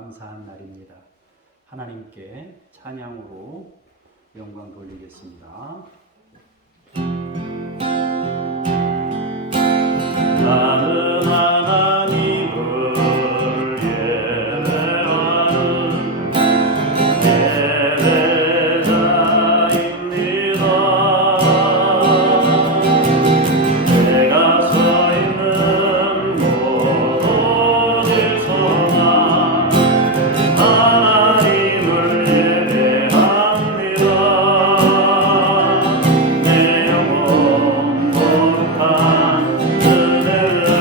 감사한 날입니다. 하나님께 찬양으로 영광 돌리겠습니다. 나는 하나님을 예배하는 예배자입니다. 내가 서 있는 곳에서나 하나님을 예배합니다. 내 영혼 거룩한 예배자입니다.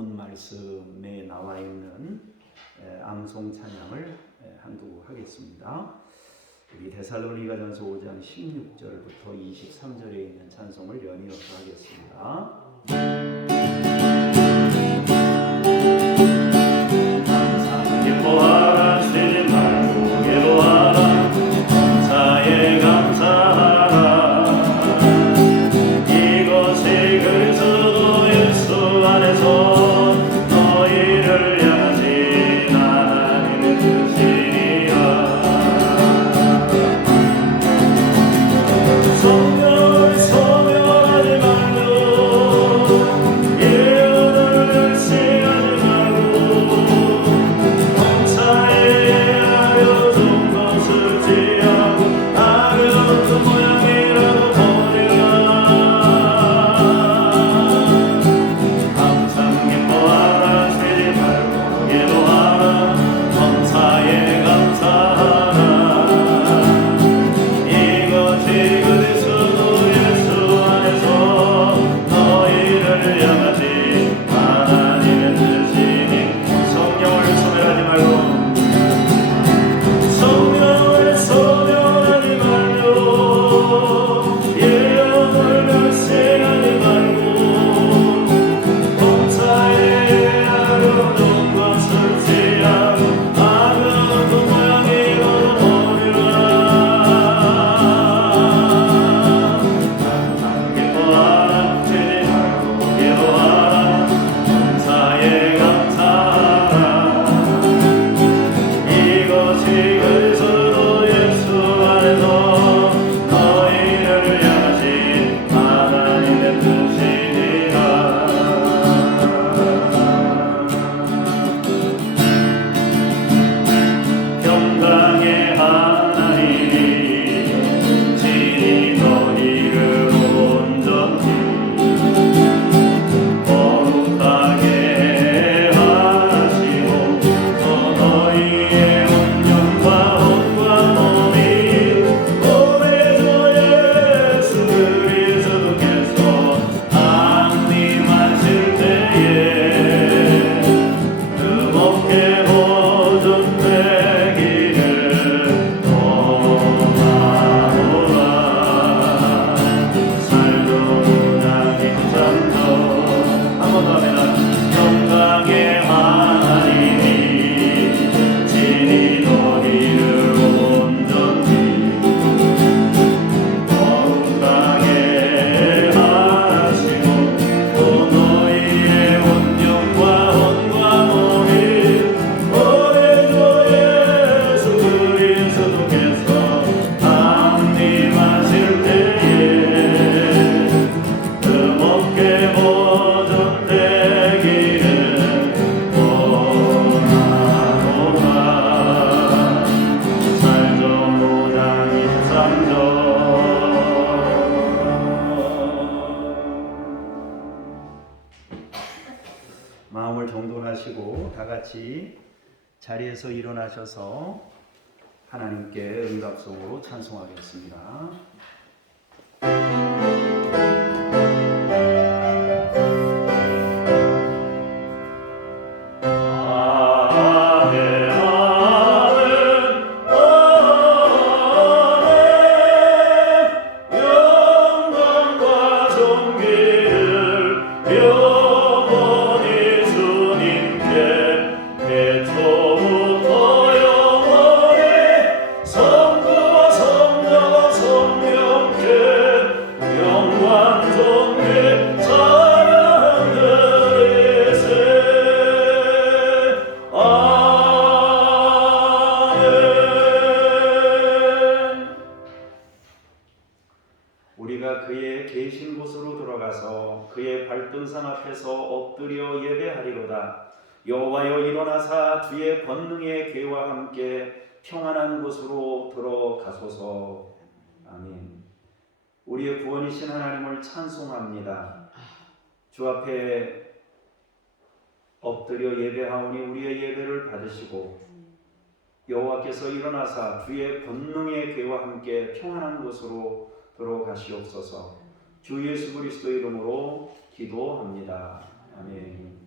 본문 말씀에 나와 있는 암송 찬양을 한두 하겠습니다. 우리 데살로니가전서 5장 16절부터 23절에 있는 찬송을 연이어서 하겠습니다. 항상 기뻐하라 쉬지 말고 기도하라 감사에 감사하라 이것이 그리스도 예수 안에서 너희를 향하신 하나님의 뜻이니라 성령을 소멸하지 말고 예언을 열심하지 말고 범사에 하려 좀 것을 지하고 악을 어떤 모양이라도 버리라 항상 기뻐하라 쉬지 말고 기도하라 범사에 감사하라 이것이 그리스도 예수 안에서 너희를 향하신 하나님의 뜻이니 성령을 소멸하지 말고 성령을 소멸하지 말고 예언을 멸시하지 말고 범사에 하려던 것을 지하고 악을 어떤 모양이로 버리라 항상 기뻐하라 쉬지 말고 기도하라 범사에 감사하라 이것이 그리스도 예수 안에서 너희를 향하신 하나님의 뜻이니라 평강의 하나님이 친히 너희를 온전히 거룩하게 하시고 또 너희의 온전과 혼과 몸이 오래도 예수 그리스도께서 강림하실 때에 금없게 보존되기를 원하노라 살도나 힘찬도 한 번 더 합니다. 영광의 하나님이 친히 너희를 온전히 거룩하게 하시고 또 너희의 온전과 혼과 몸이 오래도 예수 그리스도께서 강림하실 때에 금없게 보존되기를 원하노라 살전 5장 23절 마음을 정돈하시고 다 같이 자리에서 일어나셔서 하나님께 응답송으로 찬송하겠습니다. 아멘 아멘 영광과 존귀를 영원히 주님께 태초부터 영원히 성부와 성자와 성령께 영광 존귀 찬양 드리세 아멘 우리가 그의 계신 곳으로 돌아가서 그의 발등상 앞에서 엎드려 예배하리로다. 여호와여 일어나사 주의 권능의 괴와 함께 평안한 곳으로 들어가소서. 아멘. 우리의 구원이신 하나님을 찬송합니다. 주 앞에 엎드려 예배하오니 우리의 예배를 받으시고 여호와께서 일어나사 주의 권능의 괴와 함께 평안한 곳으로 들어가시옵소서. 주 예수 그리스도 이름으로 기도합니다. 아멘.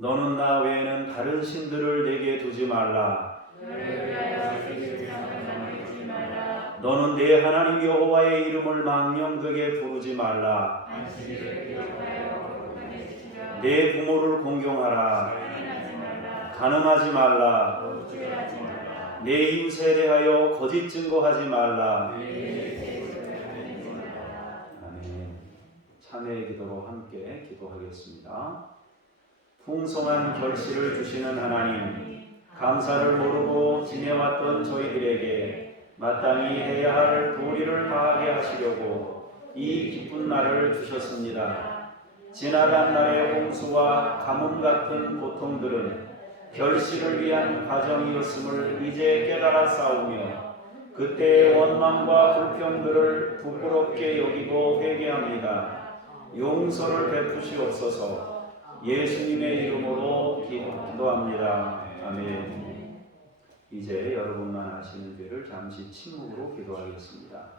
너는 나 외에는 다른 신들을 내게 두지 말라. 너는 내 하나님 여호와의 이름을 망령되게 부르지 말라. 내 부모를 공경하라. 간음하지 말라. 내 이웃에 대하여 거짓 증거하지 말라. 아멘. 참회의 기도로 함께 기도하겠습니다. 풍성한 결실을 주시는 하나님, 감사를 모르고 지내왔던 저희들에게 마땅히 해야 할 도리를 다하게 하시려고 이 기쁜 날을 주셨습니다. 지나간 날의 홍수와 가뭄 같은 고통들은 결실을 위한 과정이었음을 이제 깨달아 싸우며 그때의 원망과 불평들을 부끄럽게 여기고 회개합니다. 용서를 베푸시옵소서. 예수님의 이름으로 기도합니다. 아멘. 이제 여러분만 아시는 죄를 잠시 침묵으로 기도하겠습니다.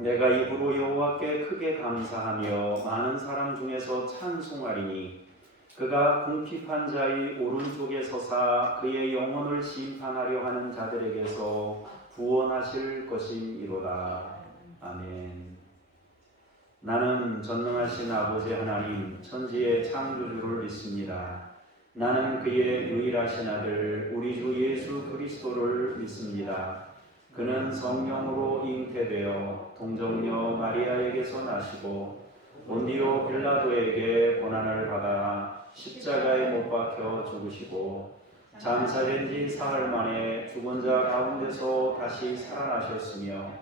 내가 입으로 여호와께 크게 감사하며 많은 사람 중에서 찬송하리니 그가 궁핍한 자의 오른쪽에 서사 그의 영혼을 심판하려 하는 자들에게서 구원하실 것이미로다. 아멘. 나는 전능하신 아버지 하나님 천지의 창조주를 믿습니다. 나는 그의 유일하신 아들 우리 주 예수 그리스도를 믿습니다. 그는 성령으로 잉태되어 동정녀 마리아에게서 나시고 본디오 빌라도에게 고난을 받아 십자가에 못 박혀 죽으시고 장사된 지 사흘 만에 죽은 자 가운데서 다시 살아나셨으며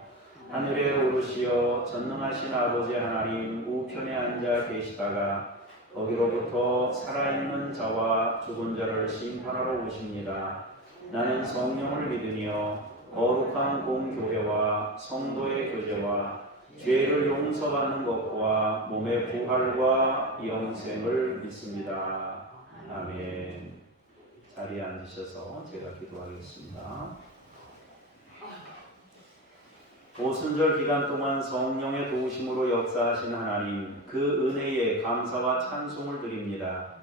하늘에 오르시어 전능하신 아버지 하나님 우편에 앉아 계시다가 거기로부터 살아있는 자와 죽은 자를 심판하러 오십니다. 나는 성령을 믿으며 거룩한 공교회와 성도의 교제와 죄를 용서받는 것과 몸의 부활과 영생을 믿습니다. 아멘. 자리에 앉으셔서 제가 기도하겠습니다. 오순절 기간 동안 성령의 도우심으로 역사하신 하나님, 그 은혜에 감사와 찬송을 드립니다.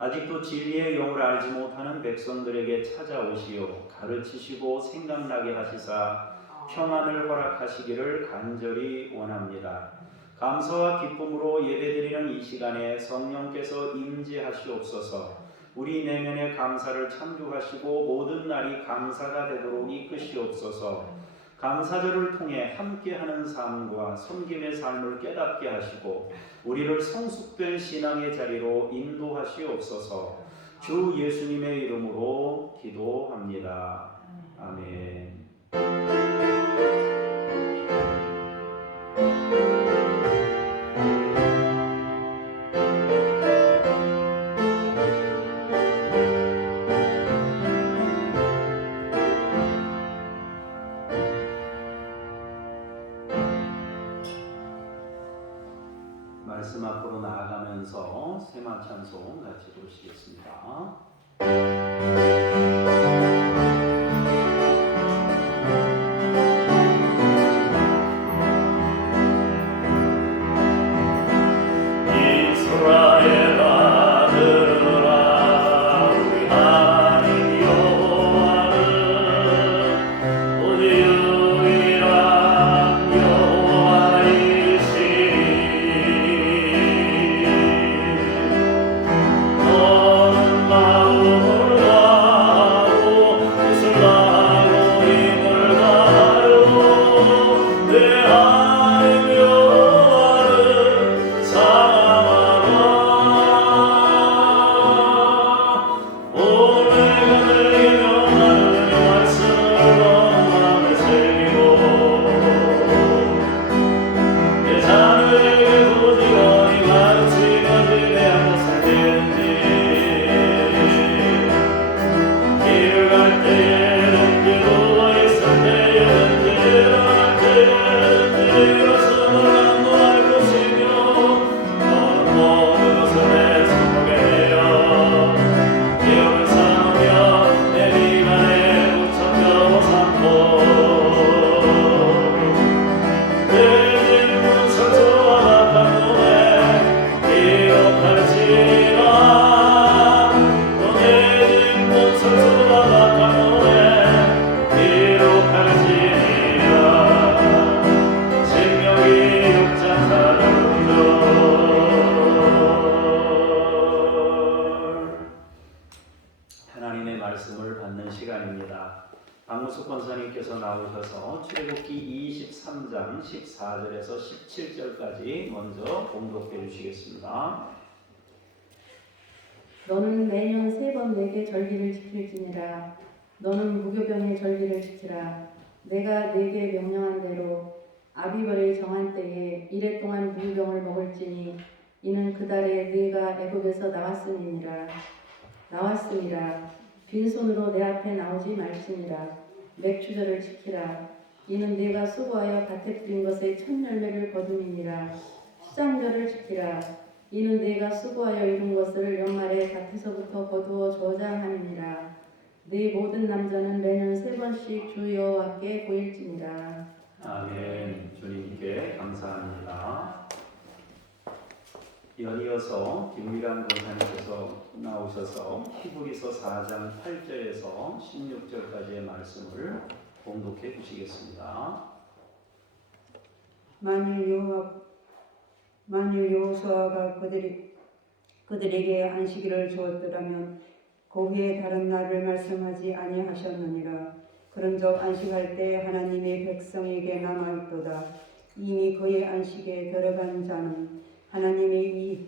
아직도 진리의 영을 알지 못하는 백성들에게 찾아오시어 가르치시고 생각나게 하시사 평안을 허락하시기를 간절히 원합니다. 감사와 기쁨으로 예배드리는 이 시간에 성령께서 임재하시옵소서. 우리 내면의 감사를 창조하시고 모든 날이 감사가 되도록 이끄시옵소서. 감사절을 통해 함께하는 삶과 섬김의 삶을 깨닫게 하시고 우리를 성숙된 신앙의 자리로 인도하시옵소서. 주 예수님의 이름으로 기도합니다. 아멘. 말씀 앞으로 나아가면서 세마 찬송 같이 부르시겠습니다. 너는 마음을 시간입니다. 박무숙 권사님께서 나오셔서 출애굽기 23장 14절에서 17절까지 먼저 봉독해 주시겠습니다. 너는 매년 3번 내게 절기를 지킬지니라. 너는 무교병의 절기를 지키라. 내가 네게 명령한 대로 아비벌의 정한 때에 이래 동안 무교병을 먹을지니 이는 그 달에 네가 애굽에서 나왔음이니라. 빈손으로 내 앞에 나오지 말지니라. 맥추절을 지키라. 이는 네가 수고하여 밭에 뿌린 것의 첫 열매를 거둠이니라. 시장절을 지키라. 이는 네가 수고하여 이룬 것을 연말에 밭에서부터 거두어 저장함이니라. 네 모든 남자는 매년 3번씩 주 여호와께 보일지니라. 아멘. 주님께 감사합니다. 연이어서 김미란 권사님께서 나오셔서 히브리서 4장 8절에서 16절까지의 말씀을 봉독해 주시겠습니다. 만일 여호수아가 그들에게 안식일을 주었더라면 그 후에 다른 날을 말씀하지 아니하셨느니라. 그런즉 안식할 때 하나님의 백성에게 남아있도다. 이미 그의 안식에 들어간 자는 하나님의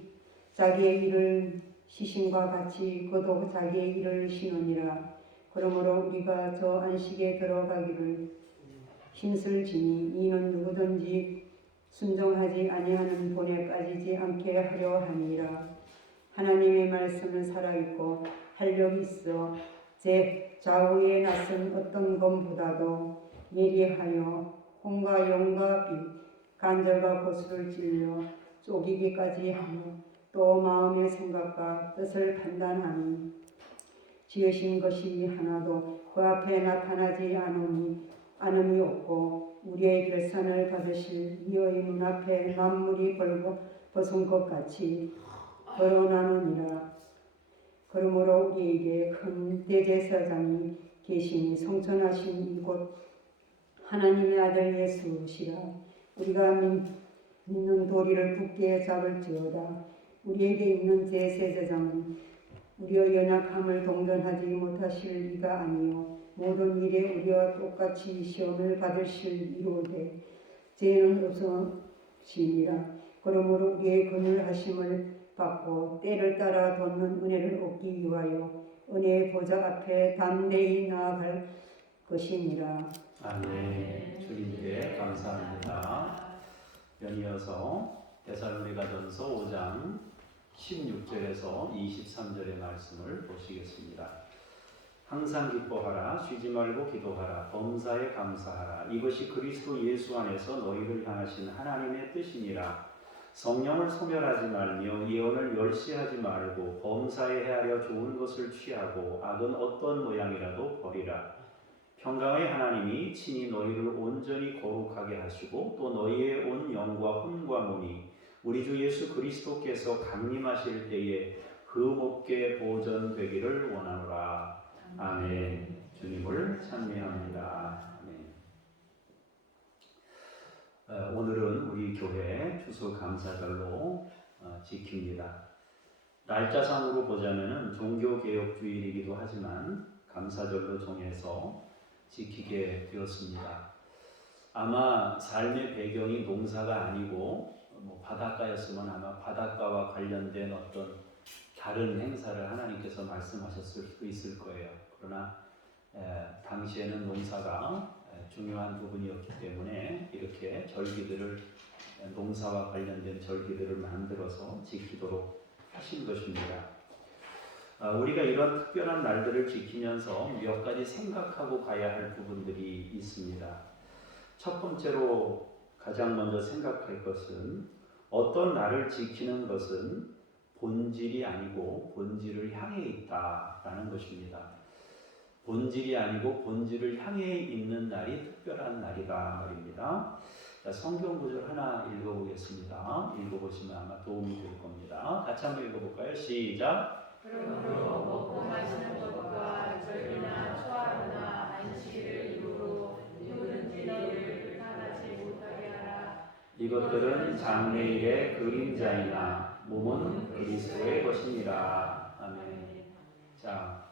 자기의 일을 쉬심과 같이 그도 자기의 일을 쉬느니라. 그러므로 우리가 저 안식에 들어가기를 힘쓸지니 이는 누구든지 순종하지 아니하는 본에 빠지지 않게 하려 함이라. 하나님의 말씀은 살아있고 활력이 있어 제 좌우에 낯선 어떤 검보다도 예리하여 홍과 용과 빛, 간절과 고수를 찔려 쪼기기까지 하며 또 마음의 생각과 뜻을 판단하니 지으신 것이 하나도 그 앞에 나타나지 않음이 없고 우리의 결산을 받으실 이의 눈앞에 만물이 벗은 것 같이 드러나느니라. 그러므로 우리에게 큰 대제사장이 계시니 성천하신 이곳 하나님의 아들 예수시라. 우리가 믿는 도리를 굳게 잡을지어다. 우리에게 있는 제사장은 우리의 연약함을 동정하지 못하실 이가 아니요 모든 일에 우리와 똑같이 시험을 받으실 이로되 죄는 없으시니라. 그러므로 우리의 그늘하심을 받고 때를 따라 돋는 은혜를 얻기 위하여 은혜의 보좌 앞에 담대히 나아갈 것이니라. 아멘. 주님께 감사합니다. 연이어서 데살로니가전서 5장 16절에서 23절의 말씀을 보시겠습니다. 항상 기뻐하라, 쉬지 말고 기도하라, 범사에 감사하라. 이것이 그리스도 예수 안에서 너희를 향하신 하나님의 뜻이니라. 성령을 소멸하지 말며 예언을 멸시하지 말고 범사에 헤아려 좋은 것을 취하고 악은 어떤 모양이라도 버리라. 평강의 하나님이 친히 너희를 온전히 거룩하게 하시고 또 너희의 온 영과 혼과 몸이 우리 주 예수 그리스도께서 강림하실 때에 흠없게 보존되기를 원하노라. 아멘. 주님을 찬미합니다. 아멘. 오늘은 우리 교회 추수감사절로 지킵니다. 날짜상으로 보자면 종교개혁주일이기도 하지만 감사절로 정해서 지키게 되었습니다. 아마 삶의 배경이 농사가 아니고 바닷가였으면 아마 바닷가와 관련된 어떤 다른 행사를 하나님께서 말씀하셨을 수도 있을 거예요. 그러나 당시에는 농사가 중요한 부분이었기 때문에 이렇게 절기들을 농사와 관련된 절기들을 만들어서 지키도록 하신 것입니다. 우리가 이런 특별한 날들을 지키면서 몇 가지 생각하고 가야 할 부분들이 있습니다. 첫 번째로 가장 먼저 생각할 것은 어떤 날을 지키는 것은 본질이 아니고 본질을 향해 있다라는 것입니다. 본질이 아니고 본질을 향해 있는 날이 특별한 날이다 말입니다. 자, 성경 구절 하나 읽어보겠습니다. 읽어보시면 아마 도움이 될 겁니다. 같이 한번 읽어볼까요? 시작. 그러므로 먹고 마시는 것과 절기나 초하루나 안식일을 이루고 누구든지 너희를 불편하지 못하게 하라. 이것들은 장래일의 그림자이나 몸은 그리스도의 것이니라. 아멘. 자,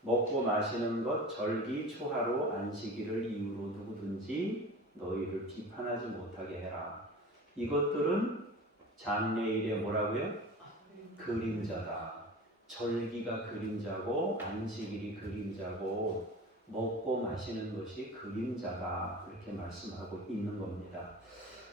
먹고 마시는 것 절기 초하루 안식일을 이유로 누구든지 너희를 비판하지 못하게 해라. 이것들은 장래일의 뭐라고요? 그림자다. 절기가 그림자고 안식일이 그림자고 먹고 마시는 것이 그림자다. 그렇게 말씀하고 있는 겁니다.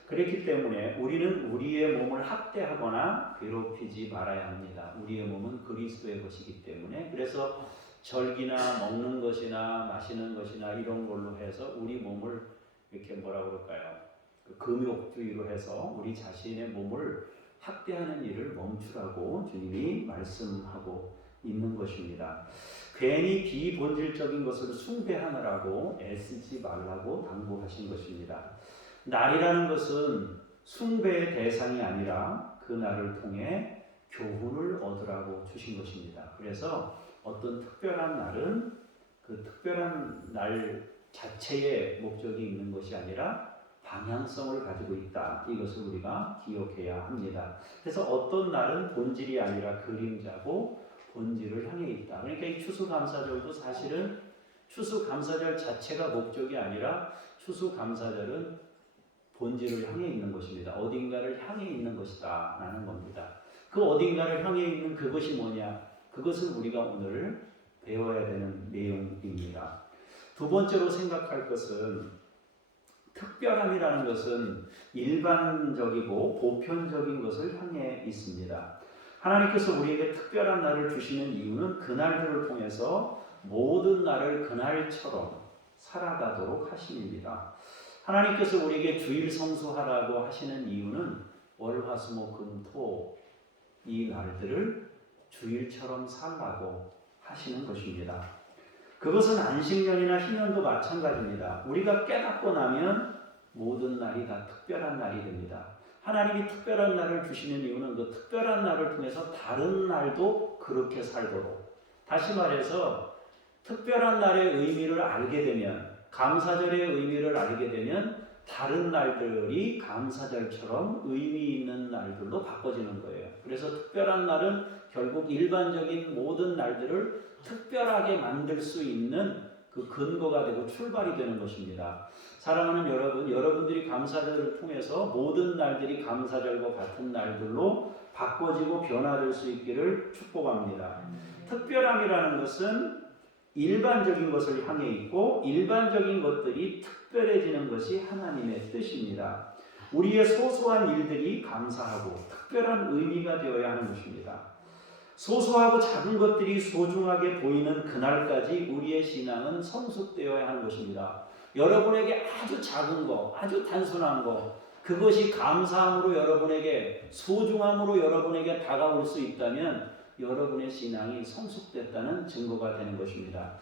그렇기 때문에 우리는 우리의 몸을 학대하거나 괴롭히지 말아야 합니다. 우리의 몸은 그리스도의 것이기 때문에. 그래서 절기나 먹는 것이나 마시는 것이나 이런 걸로 해서 우리 몸을 이렇게 뭐라 그럴까요? 금욕주의로 해서 우리 자신의 몸을 학대하는 일을 멈추라고 주님이 말씀하고 있는 것입니다. 괜히 비본질적인 것을 숭배하느라고 애쓰지 말라고 당부하신 것입니다. 날이라는 것은 숭배의 대상이 아니라 그 날을 통해 교훈을 얻으라고 주신 것입니다. 그래서 어떤 특별한 날은 그 특별한 날 자체에 목적이 있는 것이 아니라 방향성을 가지고 있다. 이것을 우리가 기억해야 합니다. 그래서 어떤 날은 본질이 아니라 그림자고 본질을 향해 있다. 그러니까 이 추수감사절도 사실은 추수감사절 자체가 목적이 아니라 추수감사절은 본질을 향해 있는 것입니다. 어딘가를 향해 있는 것이다 라는 겁니다. 그 어딘가를 향해 있는 그것이 뭐냐? 그것을 우리가 오늘 배워야 되는 내용입니다. 두 번째로 생각할 것은 특별함이라는 것은 일반적이고 보편적인 것을 향해 있습니다. 하나님께서 우리에게 특별한 날을 주시는 이유는 그 날들을 통해서 모든 날을 그날처럼 살아가도록 하심입니다. 하나님께서 우리에게 주일 성수하라고 하시는 이유는 월, 화, 수, 목, 금, 토 이 날들을 주일처럼 살라고 하시는 것입니다. 그것은 안식년이나 희년도 마찬가지입니다. 우리가 깨닫고 나면 모든 날이 다 특별한 날이 됩니다. 하나님이 특별한 날을 주시는 이유는 그 특별한 날을 통해서 다른 날도 그렇게 살도록. 다시 말해서 특별한 날의 의미를 알게 되면, 감사절의 의미를 알게 되면 다른 날들이 감사절처럼 의미 있는 날들로 바꿔지는 거예요. 그래서 특별한 날은 결국 일반적인 모든 날들을 특별하게 만들 수 있는 그 근거가 되고 출발이 되는 것입니다. 사랑하는 여러분, 여러분들이 감사절을 통해서 모든 날들이 감사절과 같은 날들로 바꿔지고 변화될 수 있기를 축복합니다. 특별함이라는 것은 일반적인 것을 향해 있고 일반적인 것들이 특별해지는 것이 하나님의 뜻입니다. 우리의 소소한 일들이 감사하고 특별한 의미가 되어야 하는 것입니다. 소소하고 작은 것들이 소중하게 보이는 그날까지 우리의 신앙은 성숙되어야 하는 것입니다. 여러분에게 아주 작은 거, 아주 단순한 거, 그것이 감사함으로 여러분에게, 소중함으로 여러분에게 다가올 수 있다면 여러분의 신앙이 성숙됐다는 증거가 되는 것입니다.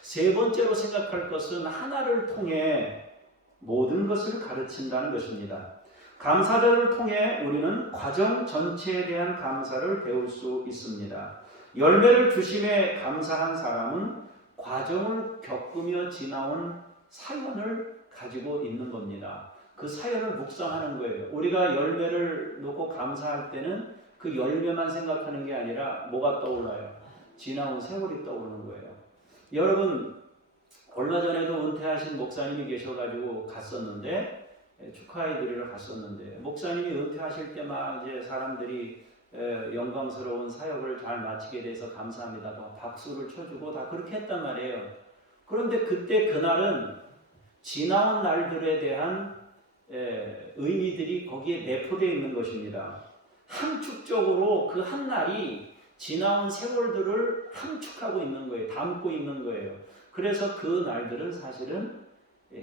세 번째로 생각할 것은 하나를 통해 모든 것을 가르친다는 것입니다. 감사절을 통해 우리는 과정 전체에 대한 감사를 배울 수 있습니다. 열매를 주심에 감사한 사람은 과정을 겪으며 지나온 사연을 가지고 있는 겁니다. 그 사연을 묵상하는 거예요. 우리가 열매를 놓고 감사할 때는 그 열매만 생각하는 게 아니라 뭐가 떠올라요? 지나온 세월이 떠오르는 거예요. 여러분, 얼마 전에도 은퇴하신 목사님이 계셔가지고 갔었는데, 축하해드리러 갔었는데, 목사님이 은퇴하실 때 막 이제 사람들이 영광스러운 사역을 잘 마치게 돼서 감사합니다. 박수를 쳐주고 다 그렇게 했단 말이에요. 그런데 그때 그날은 지나온 날들에 대한 의미들이 거기에 내포되어 있는 것입니다. 함축적으로 그 한 날이 지나온 세월들을 함축하고 있는 거예요. 담고 있는 거예요. 그래서 그 날들은 사실은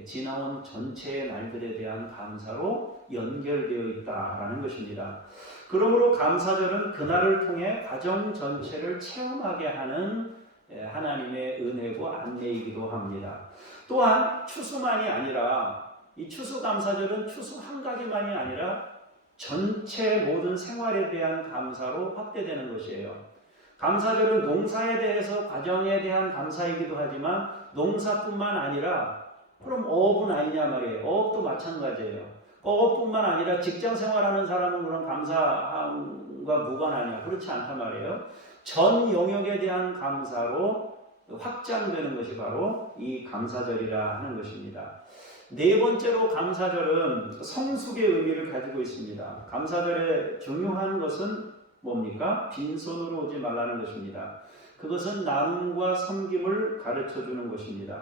지나온 전체의 날들에 대한 감사로 연결되어 있다라는 것입니다. 그러므로 감사절은 그날을 통해 가정 전체를 체험하게 하는 하나님의 은혜고 안내이기도 합니다. 또한 추수만이 아니라 이 추수감사절은 추수 한 가지만이 아니라 전체 모든 생활에 대한 감사로 확대되는 것이에요. 감사절은 농사에 대해서 과정에 대한 감사이기도 하지만 농사뿐만 아니라 그럼 어업은 아니냐 말이에요. 어업도 마찬가지예요. 어업뿐만 아니라 직장 생활하는 사람은 그런 감사함과 무관하냐? 그렇지 않단 말이에요. 전 영역에 대한 감사로 확장되는 것이 바로 이 감사절이라 하는 것입니다. 네 번째로 감사절은 성숙의 의미를 가지고 있습니다. 감사절의 중요한 것은 뭡니까? 빈손으로 오지 말라는 것입니다. 그것은 나눔과 섬김을 가르쳐 주는 것입니다.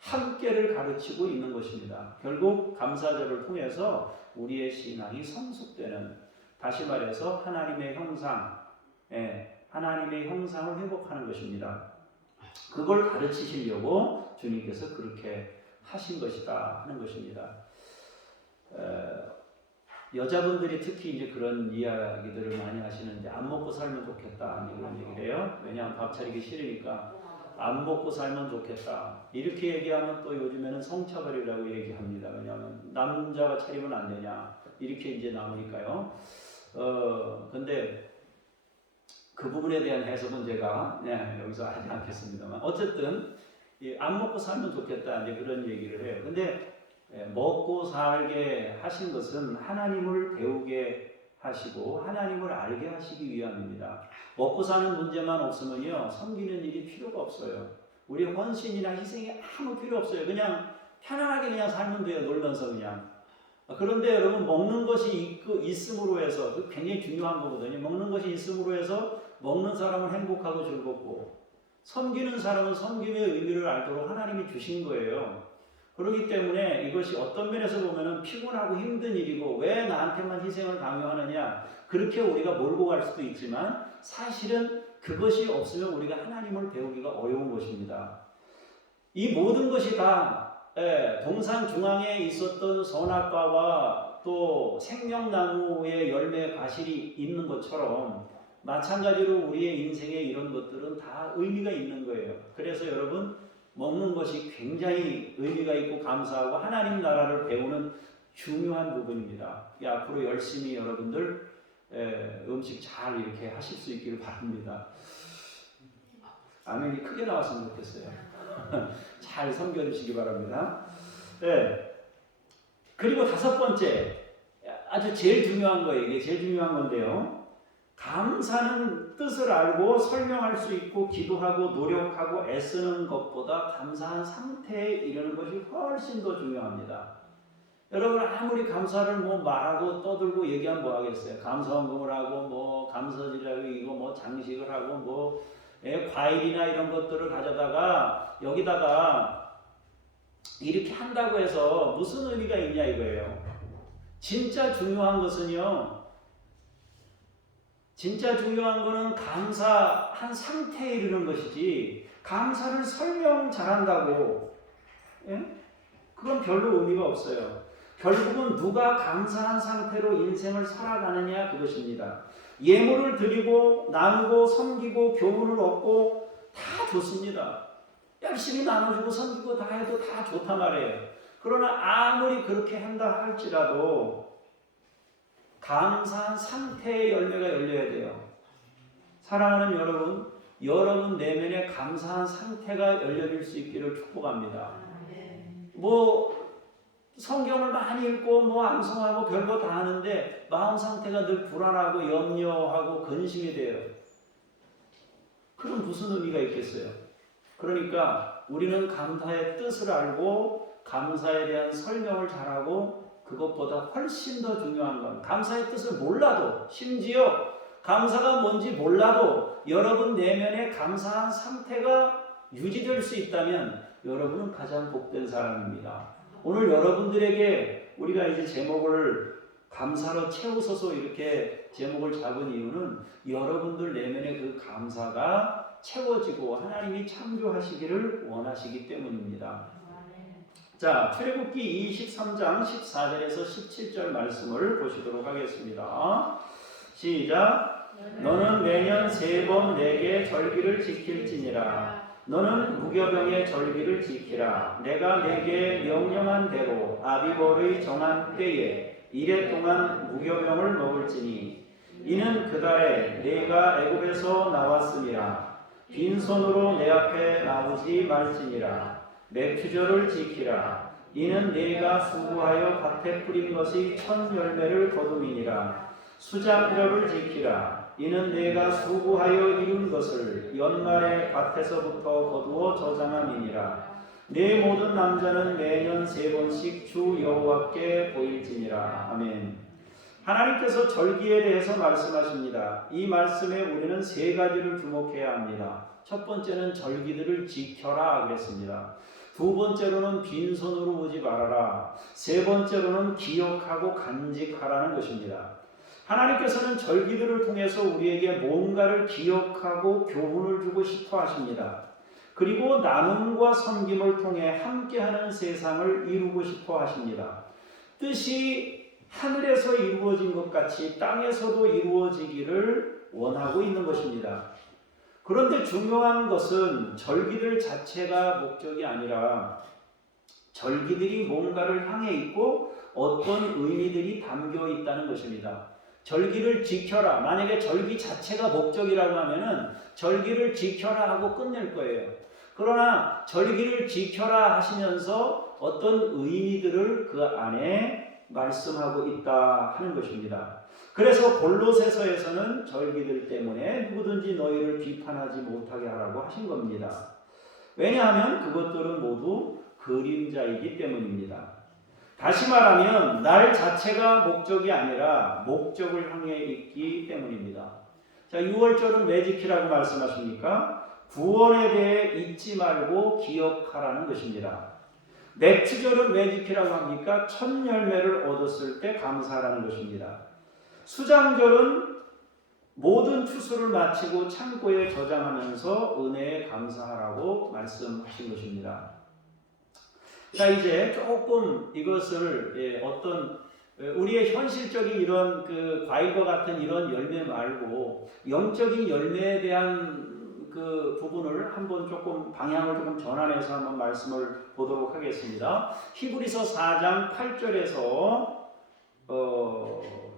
함께를 가르치고 있는 것입니다. 결국 감사절을 통해서 우리의 신앙이 성숙되는, 다시 말해서 하나님의 형상, 하나님의 형상을 회복하는 것입니다. 그걸 가르치시려고 주님께서 그렇게 하신 것이다 하는 것입니다. 여자분들이 특히 이제 그런 이야기들을 많이 하시는데, 안 먹고 살면 좋겠다 이런 얘기를 해요. 왜냐하면 밥 차리기 싫으니까 안 먹고 살면 좋겠다 이렇게 얘기하면 또 요즘에는 성차별이라고 얘기합니다. 왜냐하면 남자가 차리면 안 되냐 이렇게 이제 나오니까요. 근데 그 부분에 대한 해석은 제가 여기서 하지 않겠습니다만, 어쨌든 안 먹고 살면 좋겠다 이제 그런 얘기를 해요. 근데 먹고 살게 하신 것은 하나님을 배우게 하시고 하나님을 알게 하시기 위함입니다. 먹고 사는 문제만 없으면요, 섬기는 일이 필요가 없어요. 우리의 헌신이나 희생이 아무 필요 없어요. 그냥 편안하게 그냥 살면 돼요. 놀면서 그냥. 그런데 여러분, 먹는 것이 있음으로 해서, 그 굉장히 중요한 거거든요. 먹는 것이 있음으로 해서 먹는 사람은 행복하고 즐겁고, 섬기는 사람은 섬김의 의미를 알도록 하나님이 주신 거예요. 그렇기 때문에 이것이 어떤 면에서 보면은 피곤하고 힘든 일이고 왜 나한테만 희생을 강요하느냐, 그렇게 우리가 몰고 갈 수도 있지만 사실은 그것이 없으면 우리가 하나님을 배우기가 어려운 것입니다. 이 모든 것이 다 동산 중앙에 있었던 선악과와 또 생명나무의 열매 과실이 있는 것처럼 마찬가지로 우리의 인생에 이런 것들은 다 의미가 있는 거예요. 그래서 여러분, 먹는 것이 굉장히 의미가 있고 감사하고 하나님 나라를 배우는 중요한 부분입니다. 앞으로 열심히 여러분들 음식 잘 이렇게 하실 수 있기를 바랍니다. 아멘이 크게 나왔으면 좋겠어요. 잘 섬겨주시기 바랍니다. 그리고 다섯 번째, 아주 제일 중요한 거예요. 이게 제일 중요한 건데요. 감사는 뜻을 알고 설명할 수 있고 기도하고 노력하고 애쓰는 것보다 감사한 상태에 이르는 것이 훨씬 더 중요합니다. 여러분, 아무리 감사를 말하고 떠들고 얘기하면 뭐 하겠어요? 감사헌금을 하고 감사절이라고 이거 장식을 하고 과일이나 이런 것들을 가져다가 여기다가 이렇게 한다고 해서 무슨 의미가 있냐 이거예요. 진짜 중요한 것은요, 진짜 중요한 거는 감사한 상태에 이르는 것이지, 감사를 설명 잘한다고 그건 별로 의미가 없어요. 결국은 누가 감사한 상태로 인생을 살아가느냐 그것입니다. 예물을 드리고 나누고 섬기고 교훈을 얻고 다 좋습니다. 열심히 나눠주고 섬기고 다 해도 다 좋단 말이에요. 그러나 아무리 그렇게 한다 할지라도 감사한 상태의 열매가 열려야 돼요. 사랑하는 여러분, 여러분 내면에 감사한 상태가 열려질 수 있기를 축복합니다. 성경을 많이 읽고 암송하고 별거 다 하는데 마음 상태가 늘 불안하고 염려하고 근심이 돼요. 그럼 무슨 의미가 있겠어요? 그러니까 우리는 감사의 뜻을 알고 감사에 대한 설명을 잘하고, 그것보다 훨씬 더 중요한 건 감사의 뜻을 몰라도, 심지어 감사가 뭔지 몰라도 여러분 내면에 감사한 상태가 유지될 수 있다면 여러분은 가장 복된 사람입니다. 오늘 여러분들에게 우리가 이제 제목을 감사로 채우소서 이렇게 제목을 잡은 이유는 여러분들 내면의 그 감사가 채워지고 하나님이 창조하시기를 원하시기 때문입니다. 자, 출애굽기 23장 14절에서 17절 말씀을 보시도록 하겠습니다. 시작. 너는 매년 3번 내게 절기를 지킬지니라. 너는 무교병의 절기를 지키라. 내가 내게 명령한 대로 아비벌의 정한 때에 이래 동안 무교병을 먹을지니 이는 그 달에 내가 애굽에서 나왔음이라. 빈손으로 내 앞에 나오지 말지니라. 맥주절을 지키라. 이는 내가 수고하여 밭에 뿌린 것이 첫 열매를 거둠이니라. 수장절을 지키라. 이는 내가 수고하여 이룬 것을 연말에 밭에서부터 거두어 저장함이니라. 내 모든 남자는 매년 3번씩 주 여호와께 보일지니라. 아멘. 하나님께서 절기에 대해서 말씀하십니다. 이 말씀에 우리는 3가지를 주목해야 합니다. 첫 번째는 절기들을 지켜라 그랬습니다. 두 번째로는 빈손으로 오지 말아라. 세 번째로는 기억하고 간직하라는 것입니다. 하나님께서는 절기들을 통해서 우리에게 뭔가를 기억하고 교훈을 주고 싶어 하십니다. 그리고 나눔과 섬김을 통해 함께하는 세상을 이루고 싶어 하십니다. 뜻이 하늘에서 이루어진 것 같이 땅에서도 이루어지기를 원하고 있는 것입니다. 그런데 중요한 것은 절기들 자체가 목적이 아니라 절기들이 뭔가를 향해 있고 어떤 의미들이 담겨 있다는 것입니다. 절기를 지켜라. 만약에 절기 자체가 목적이라고 하면은 절기를 지켜라 하고 끝낼 거예요. 그러나 절기를 지켜라 하시면서 어떤 의미들을 그 안에 말씀하고 있다 하는 것입니다. 그래서 골로새서에서는 절기들 때문에 누구든지 너희를 비판하지 못하게 하라고 하신 겁니다. 왜냐하면 그것들은 모두 그림자이기 때문입니다. 다시 말하면 날 자체가 목적이 아니라 목적을 향해 있기 때문입니다. 자, 6월절은 왜 지키라고 말씀하십니까? 구원에 대해 잊지 말고 기억하라는 것입니다. 맥추절은 왜 지키라고 합니까? 첫 열매를 얻었을 때 감사하라는 것입니다. 수장절은 모든 추수를 마치고 창고에 저장하면서 은혜에 감사하라고 말씀하신 것입니다. 자, 이제 조금 이것을 어떤 우리의 현실적인 이런 그 과일과 같은 이런 열매 말고 영적인 열매에 대한 그 부분을 한번 조금 방향을 조금 전환해서 한번 말씀을 보도록 하겠습니다. 히브리서 4장 8절에서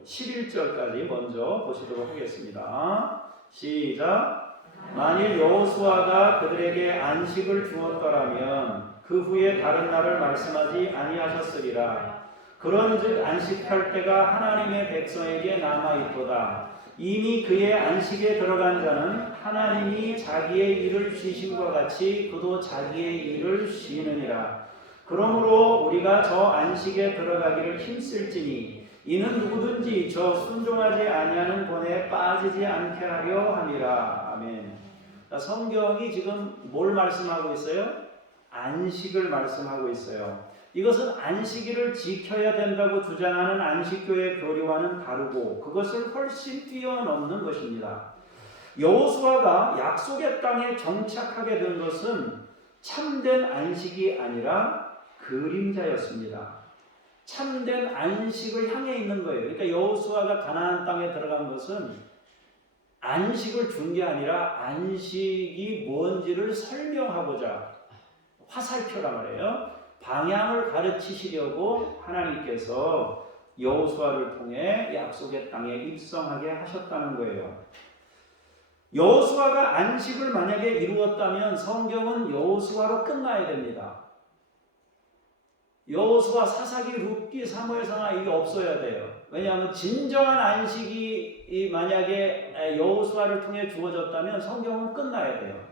11절까지 먼저 보시도록 하겠습니다. 시작. 만일 여호수아가 그들에게 안식을 주었더라면 그 후에 다른 날을 말씀하지 아니하셨으리라. 그런즉 안식할 때가 하나님의 백성에게 남아있도다. 이미 그의 안식에 들어간 자는 하나님이 자기의 일을 쉬심과 같이 그도 자기의 일을 쉬느니라. 그러므로 우리가 저 안식에 들어가기를 힘쓸지니 이는 누구든지 저 순종하지 아니하는 권에 빠지지 않게 하려 함이라. 아멘. 성경이 지금 뭘 말씀하고 있어요? 안식을 말씀하고 있어요. 이것은 안식일을 지켜야 된다고 주장하는 안식교의 교리와는 다르고 그것을 훨씬 뛰어넘는 것입니다. 여호수아가 약속의 땅에 정착하게 된 것은 참된 안식이 아니라 그림자였습니다. 참된 안식을 향해 있는 거예요. 그러니까 여호수아가 가나안 땅에 들어간 것은 안식을 준 게 아니라 안식이 뭔지를 설명하고자 화살표란 말이에요. 방향을 가르치시려고 하나님께서 여호수아를 통해 약속의 땅에 입성하게 하셨다는 거예요. 여호수아가 안식을 만약에 이루었다면 성경은 여호수아로 끝나야 됩니다. 여호수아, 사사기, 룻기, 사무엘상하 이게 없어야 돼요. 왜냐하면 진정한 안식이 만약에 여호수아를 통해 주어졌다면 성경은 끝나야 돼요.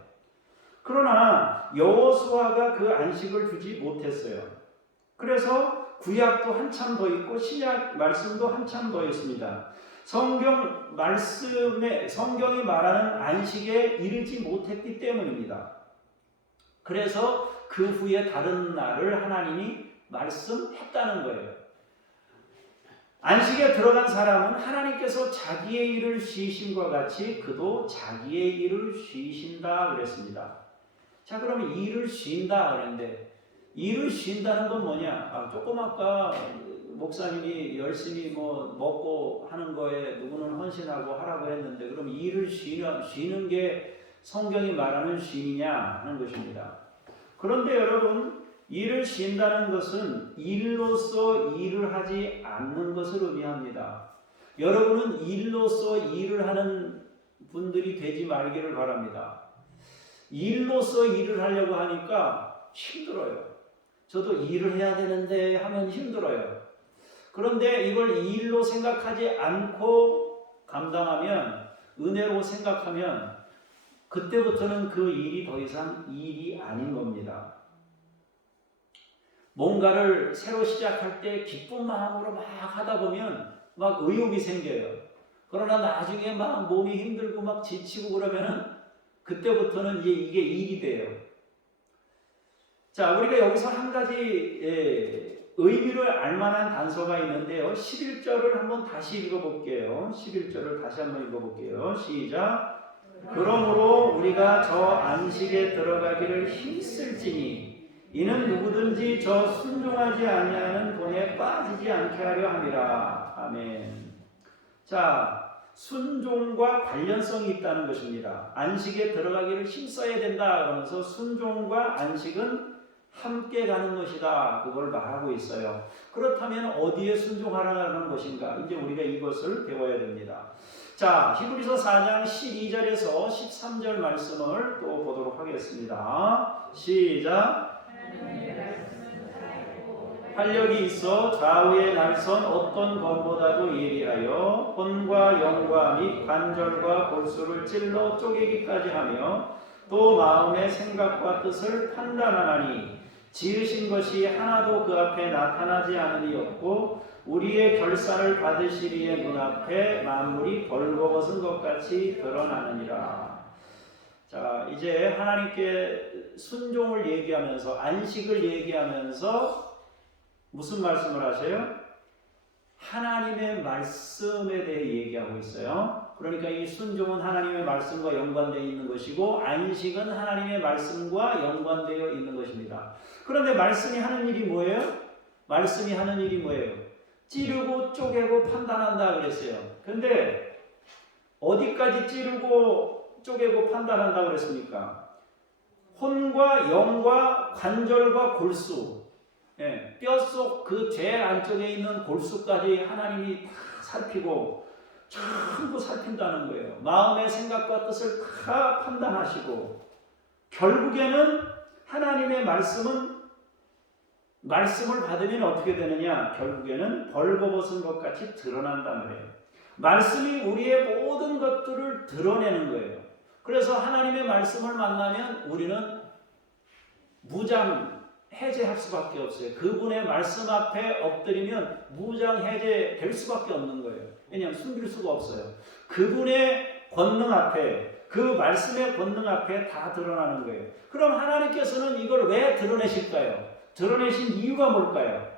그러나 여호수아가 그 안식을 주지 못했어요. 그래서 구약도 한참 더 있고 신약 말씀도 한참 더 있습니다. 성경 말씀에 성경이 말하는 안식에 이르지 못했기 때문입니다. 그래서 그 후에 다른 날을 하나님이 말씀했다는 거예요. 안식에 들어간 사람은 하나님께서 자기의 일을 쉬심과 같이 그도 자기의 일을 쉬신다 그랬습니다. 자, 그러면 일을 쉰다 그랬는데 일을 쉰다는 건 뭐냐? 조금 아까 목사님이 열심히 먹고 하는 거에 누구는 헌신하고 하라고 했는데 그럼 일을 쉬는 게 성경이 말하는 쉼이냐 하는 것입니다. 그런데 여러분, 일을 쉰다는 것은 일로서 일을 하지 않는 것을 의미합니다. 여러분은 일로서 일을 하는 분들이 되지 말기를 바랍니다. 일로서 일을 하려고 하니까 힘들어요. 저도 일을 해야 되는데 하면 힘들어요. 그런데 이걸 일로 생각하지 않고 감당하면 은혜로 생각하면 그때부터는 그 일이 더 이상 일이 아닌 겁니다. 뭔가를 새로 시작할 때 기쁜 마음으로 막 하다 보면 막 의욕이 생겨요. 그러나 나중에 막 몸이 힘들고 막 지치고 그러면은 그때부터는 이게 일이 돼요. 자, 우리가 여기서 한 가지 의미를 알만한 단서가 있는데요. 11절을 한번 다시 읽어볼게요. 11절을 다시 한번 읽어볼게요. 시작. 그러므로 우리가 저 안식에 들어가기를 힘쓸지니 이는 누구든지 저 순종하지 아니하는 본에 빠지지 않게 하려 함이라. 아멘. 자, 순종과 관련성이 있다는 것입니다. 안식에 들어가기를 힘써야 된다 그러면서 순종과 안식은 함께 가는 것이다. 그걸 말하고 있어요. 그렇다면 어디에 순종하라는 것인가? 이제 우리가 이것을 배워야 됩니다. 자, 히브리서 4장 12절에서 13절 말씀을 또 보도록 하겠습니다. 시작. 활력이 있어 좌우에 날선 어떤 검보다도 예리하여 혼과 영과 및 관절과 골수를 찔러 쪼개기까지 하며 또 마음의 생각과 뜻을 판단하나니 지으신 것이 하나도 그 앞에 나타나지 않으리 없고 우리의 결산을 받으시리의 눈앞에 만물이 벌거벗은 것 같이 드러나느니라. 자, 이제 하나님께 순종을 얘기하면서 안식을 얘기하면서 무슨 말씀을 하세요? 하나님의 말씀에 대해 얘기하고 있어요. 그러니까 이 순종은 하나님의 말씀과 연관되어 있는 것이고 안식은 하나님의 말씀과 연관되어 있는 것입니다. 그런데 말씀이 하는 일이 뭐예요? 말씀이 하는 일이 뭐예요? 찌르고 쪼개고 판단한다 그랬어요. 그런데 어디까지 찌르고 쪼개고 판단한다 그랬습니까? 혼과 영과 관절과 골수, 뼛속 그 제일 안쪽에 있는 골수까지 하나님이 다 살피고 전부 살핀다는 거예요. 마음의 생각과 뜻을 다 판단하시고 결국에는 하나님의 말씀을 받으면 어떻게 되느냐? 결국에는 벌거벗은 것 같이 드러난다는 거예요. 말씀이 우리의 모든 것들을 드러내는 거예요. 그래서 하나님의 말씀을 만나면 우리는 무장 해제할 수밖에 없어요. 그분의 말씀 앞에 엎드리면 무장 해제될 수밖에 없는 거예요. 왜냐하면 숨길 수가 없어요. 그분의 권능 앞에, 그 말씀의 권능 앞에 다 드러나는 거예요. 그럼 하나님께서는 이걸 왜 드러내실까요? 드러내신 이유가 뭘까요?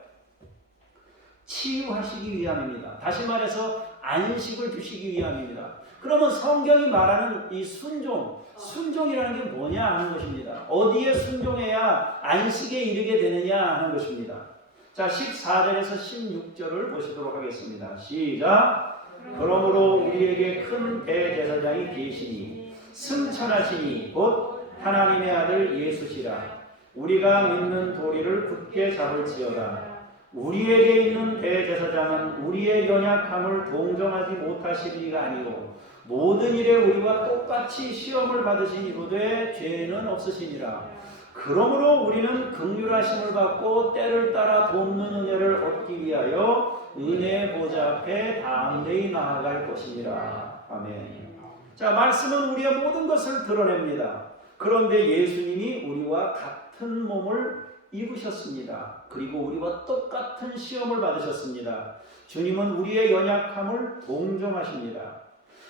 치유하시기 위함입니다. 다시 말해서 안식을 주시기 위함입니다. 그러면 성경이 말하는 이 순종이라는 게 뭐냐 하는 것입니다. 어디에 순종해야 안식에 이르게 되느냐 하는 것입니다. 자, 14절에서 16절을 보시도록 하겠습니다. 시작. 그러므로 우리에게 큰 대제사장이 계시니 승천하시니 곧 하나님의 아들 예수시라. 우리가 믿는 도리를 굳게 잡을지어다. 우리에게 있는 대제사장은 우리의 연약함을 동정하지 못하시리가 아니고 모든 일에 우리와 똑같이 시험을 받으시니로되 죄는 없으시니라. 그러므로 우리는 긍휼하심을 받고 때를 따라 돕는 은혜를 얻기 위하여 은혜의 보좌 앞에 담대히 나아갈 것이니라. 아멘. 자, 말씀은 우리의 모든 것을 드러냅니다. 그런데 예수님이 우리와 같은 몸을 입으셨습니다. 그리고 우리와 똑같은 시험을 받으셨습니다. 주님은 우리의 연약함을 동정하십니다.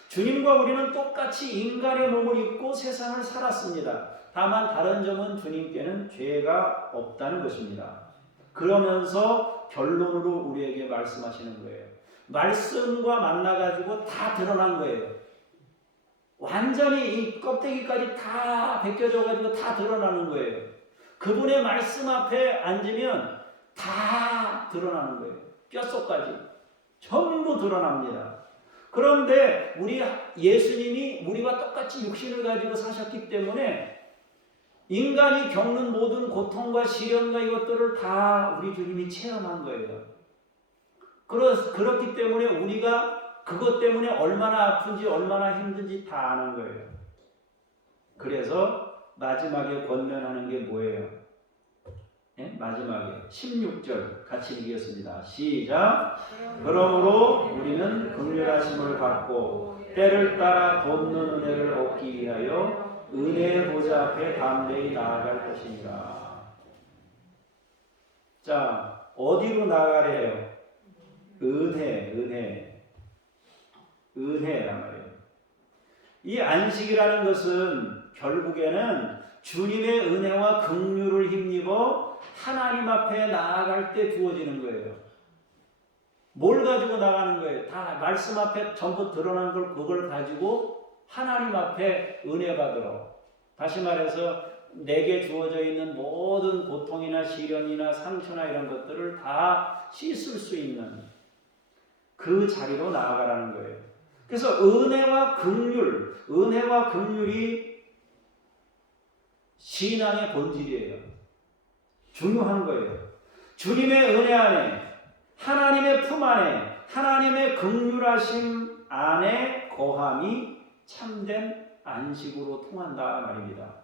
주님과 우리는 똑같이 인간의 몸을 입고 세상을 살았습니다. 다만 다른 점은 주님께는 죄가 없다는 것입니다. 그러면서 결론으로 우리에게 말씀하시는 거예요. 말씀과 만나가지고 다 드러난 거예요. 완전히 이 껍데기까지 다 벗겨져가지고 다 드러나는 거예요. 그분의 말씀 앞에 앉으면 다 드러나는 거예요. 뼛속까지 전부 드러납니다. 그런데 우리 예수님이 우리와 똑같이 육신을 가지고 사셨기 때문에 인간이 겪는 모든 고통과 시련과 이것들을 다 우리 주님이 체험한 거예요. 그렇기 때문에 우리가 그것 때문에 얼마나 아픈지 얼마나 힘든지 다 아는 거예요. 그래서 마지막에 권면하는 게 뭐예요? 네? 마지막에 16절 같이 읽겠습니다. 시작. 그러므로 우리는 긍휼하심을 받고 때를 따라 돕는 은혜를 얻기 위하여 은혜의 보좌 앞에 담대히 나아갈 것이니라. 자, 어디로 나아가래요? 은혜란 말이에요. 이 안식이라는 것은 결국에는 주님의 은혜와 긍휼을 힘입어 하나님 앞에 나아갈 때 주어지는 거예요. 뭘 가지고 나가는 거예요? 다 말씀 앞에 전부 드러난 걸 그걸 가지고 하나님 앞에 은혜 받으러. 다시 말해서 내게 주어져 있는 모든 고통이나 시련이나 상처나 이런 것들을 다 씻을 수 있는 그 자리로 나아가라는 거예요. 그래서 은혜와 긍휼이 신앙의 본질이에요. 중요한 거예요. 주님의 은혜 안에, 하나님의 품 안에, 하나님의 긍휼하심 안에 거함이 참된 안식으로 통한다 말입니다.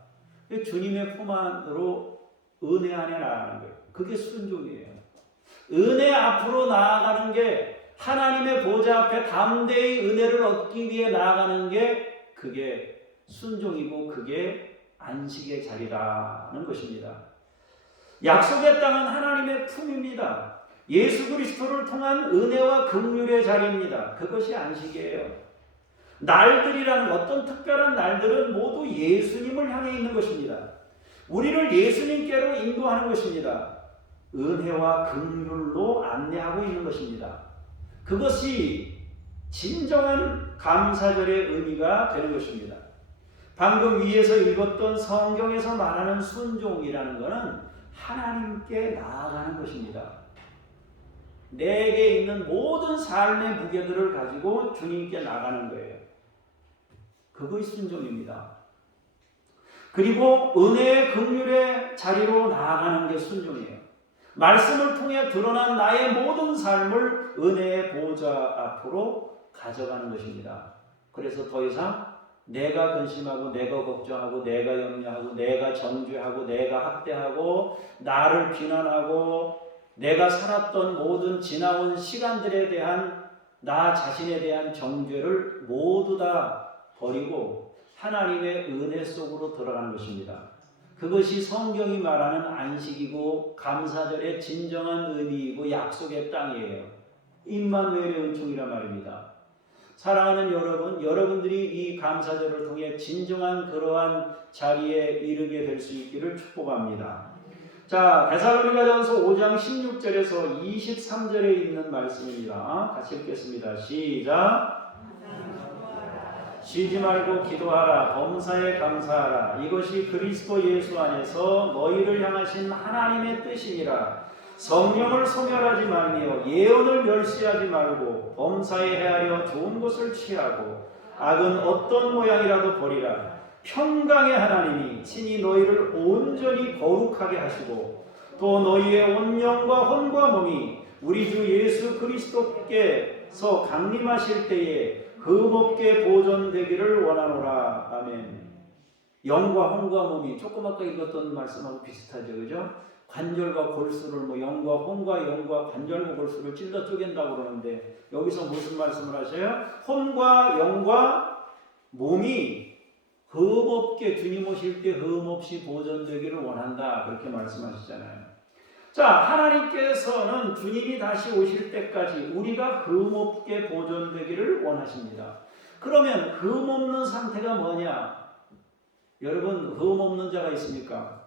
주님의 품 안으로 은혜 안에 나아가는 거예요. 그게 순종이에요. 은혜 앞으로 나아가는 게, 하나님의 보좌 앞에 담대히 은혜를 얻기 위해 나아가는 게 그게 순종이고 그게 안식의 자리라는 것입니다. 약속의 땅은 하나님의 품입니다. 예수 그리스도를 통한 은혜와 긍휼의 자리입니다. 그것이 안식이에요. 날들이라는 어떤 특별한 날들은 모두 예수님을 향해 있는 것입니다. 우리를 예수님께로 인도하는 것입니다. 은혜와 긍휼로 안내하고 있는 것입니다. 그것이 진정한 감사절의 의미가 되는 것입니다. 방금 위에서 읽었던 성경에서 말하는 순종이라는 것은 하나님께 나아가는 것입니다. 내게 있는 모든 삶의 무게들을 가지고 주님께 나가는 거예요. 그것이 순종입니다. 그리고 은혜의 긍휼의 자리로 나아가는 게 순종이에요. 말씀을 통해 드러난 나의 모든 삶을 은혜의 보좌 앞으로 가져가는 것입니다. 그래서 더 이상 내가 근심하고 내가 걱정하고 내가 염려하고 내가 정죄하고 내가 학대하고 나를 비난하고 내가 살았던 모든 지나온 시간들에 대한 나 자신에 대한 정죄를 모두 다 버리고 하나님의 은혜 속으로 들어가는 것입니다. 그것이 성경이 말하는 안식이고 감사절의 진정한 의미이고 약속의 땅이에요. 임마누엘의 은총이란 말입니다. 사랑하는 여러분, 여러분들이 이 감사절을 통해 진정한 그러한 자리에 이르게 될 수 있기를 축복합니다. 자, 데살로니가전서 5장 16절에서 23절에 있는 말씀입니다. 같이 읽겠습니다. 시작. 쉬지 말고 기도하라. 범사에 감사하라. 이것이 그리스도 예수 안에서 너희를 향하신 하나님의 뜻이니라. 성령을 소멸하지 말며 예언을 멸시하지 말고 범사에 헤아려 좋은 것을 취하고 악은 어떤 모양이라도 버리라. 평강의 하나님이 친히 너희를 온전히 거룩하게 하시고 또 너희의 온 영과 혼과 몸이 우리 주 예수 그리스도께서 강림하실 때에 흠없게 보존되기를 원하노라. 아멘. 영과 혼과 몸이 조금 아까 읽었던 말씀하고 비슷하죠, 그죠? 관절과 골수를 영과 혼과 영과 관절과 골수를 찔러 쪼갠다고 그러는데 여기서 무슨 말씀을 하셔요? 혼과 영과 몸이 흠없게 주님 오실 때 흠없이 보존되기를 원한다, 그렇게 말씀하시잖아요. 자, 하나님께서는 주님이 다시 오실 때까지 우리가 흠없게 보존되기를 원하십니다. 그러면 흠없는 상태가 뭐냐? 여러분, 흠없는 자가 있습니까?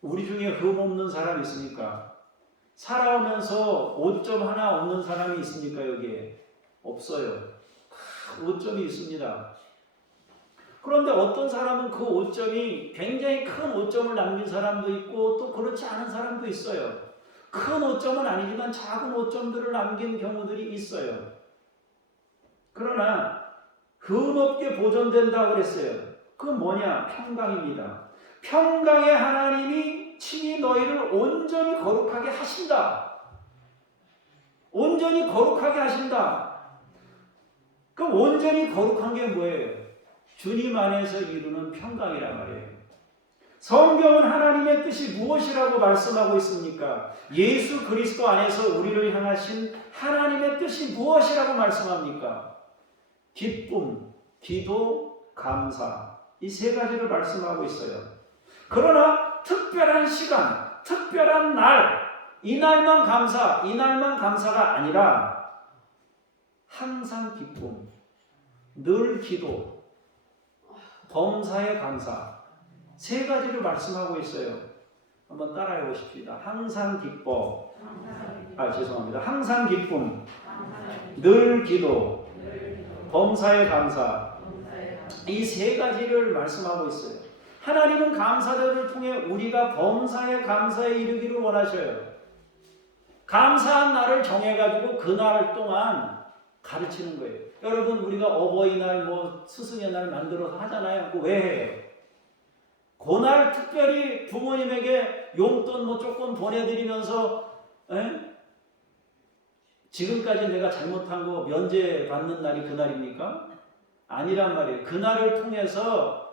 우리 중에 흠없는 사람 있습니까? 살아오면서 오점 하나 없는 사람이 있습니까? 여기에? 없어요. 오점이 있습니다. 그런데 어떤 사람은 그 오점이 굉장히 큰 오점을 남긴 사람도 있고 또 그렇지 않은 사람도 있어요. 큰 오점은 아니지만 작은 오점들을 남긴 경우들이 있어요. 그러나 흠없게 보존된다고 그랬어요. 그건 뭐냐? 평강입니다. 평강의 하나님이 친히 너희를 온전히 거룩하게 하신다. 온전히 거룩하게 하신다. 그럼 온전히 거룩한 게 뭐예요? 주님 안에서 이루는 평강이란 말이에요. 성경은 하나님의 뜻이 무엇이라고 말씀하고 있습니까? 예수 그리스도 안에서 우리를 향하신 하나님의 뜻이 무엇이라고 말씀합니까? 기쁨, 기도, 감사. 이 세 가지를 말씀하고 있어요. 그러나 특별한 시간, 특별한 날, 이날만 감사가 아니라 항상 기쁨, 늘 기도, 범사에 감사. 세 가지를 말씀하고 있어요. 한번 따라해 보십시다. 항상 기뻐. 항상 기쁨, 늘 기도, 범사에 감사. 이 세 가지를 말씀하고 있어요. 하나님은 감사절을 통해 우리가 범사에 감사에 이르기를 원하셔요. 감사한 날을 정해가지고 그 날 동안 가르치는 거예요. 여러분, 우리가 어버이날, 스승의 날 만들어서 하잖아요. 그거 왜 해요? 그날 특별히 부모님에게 용돈 조금 보내드리면서, 지금까지 내가 잘못한 거 면제받는 날이 그날입니까? 아니란 말이에요. 그날을 통해서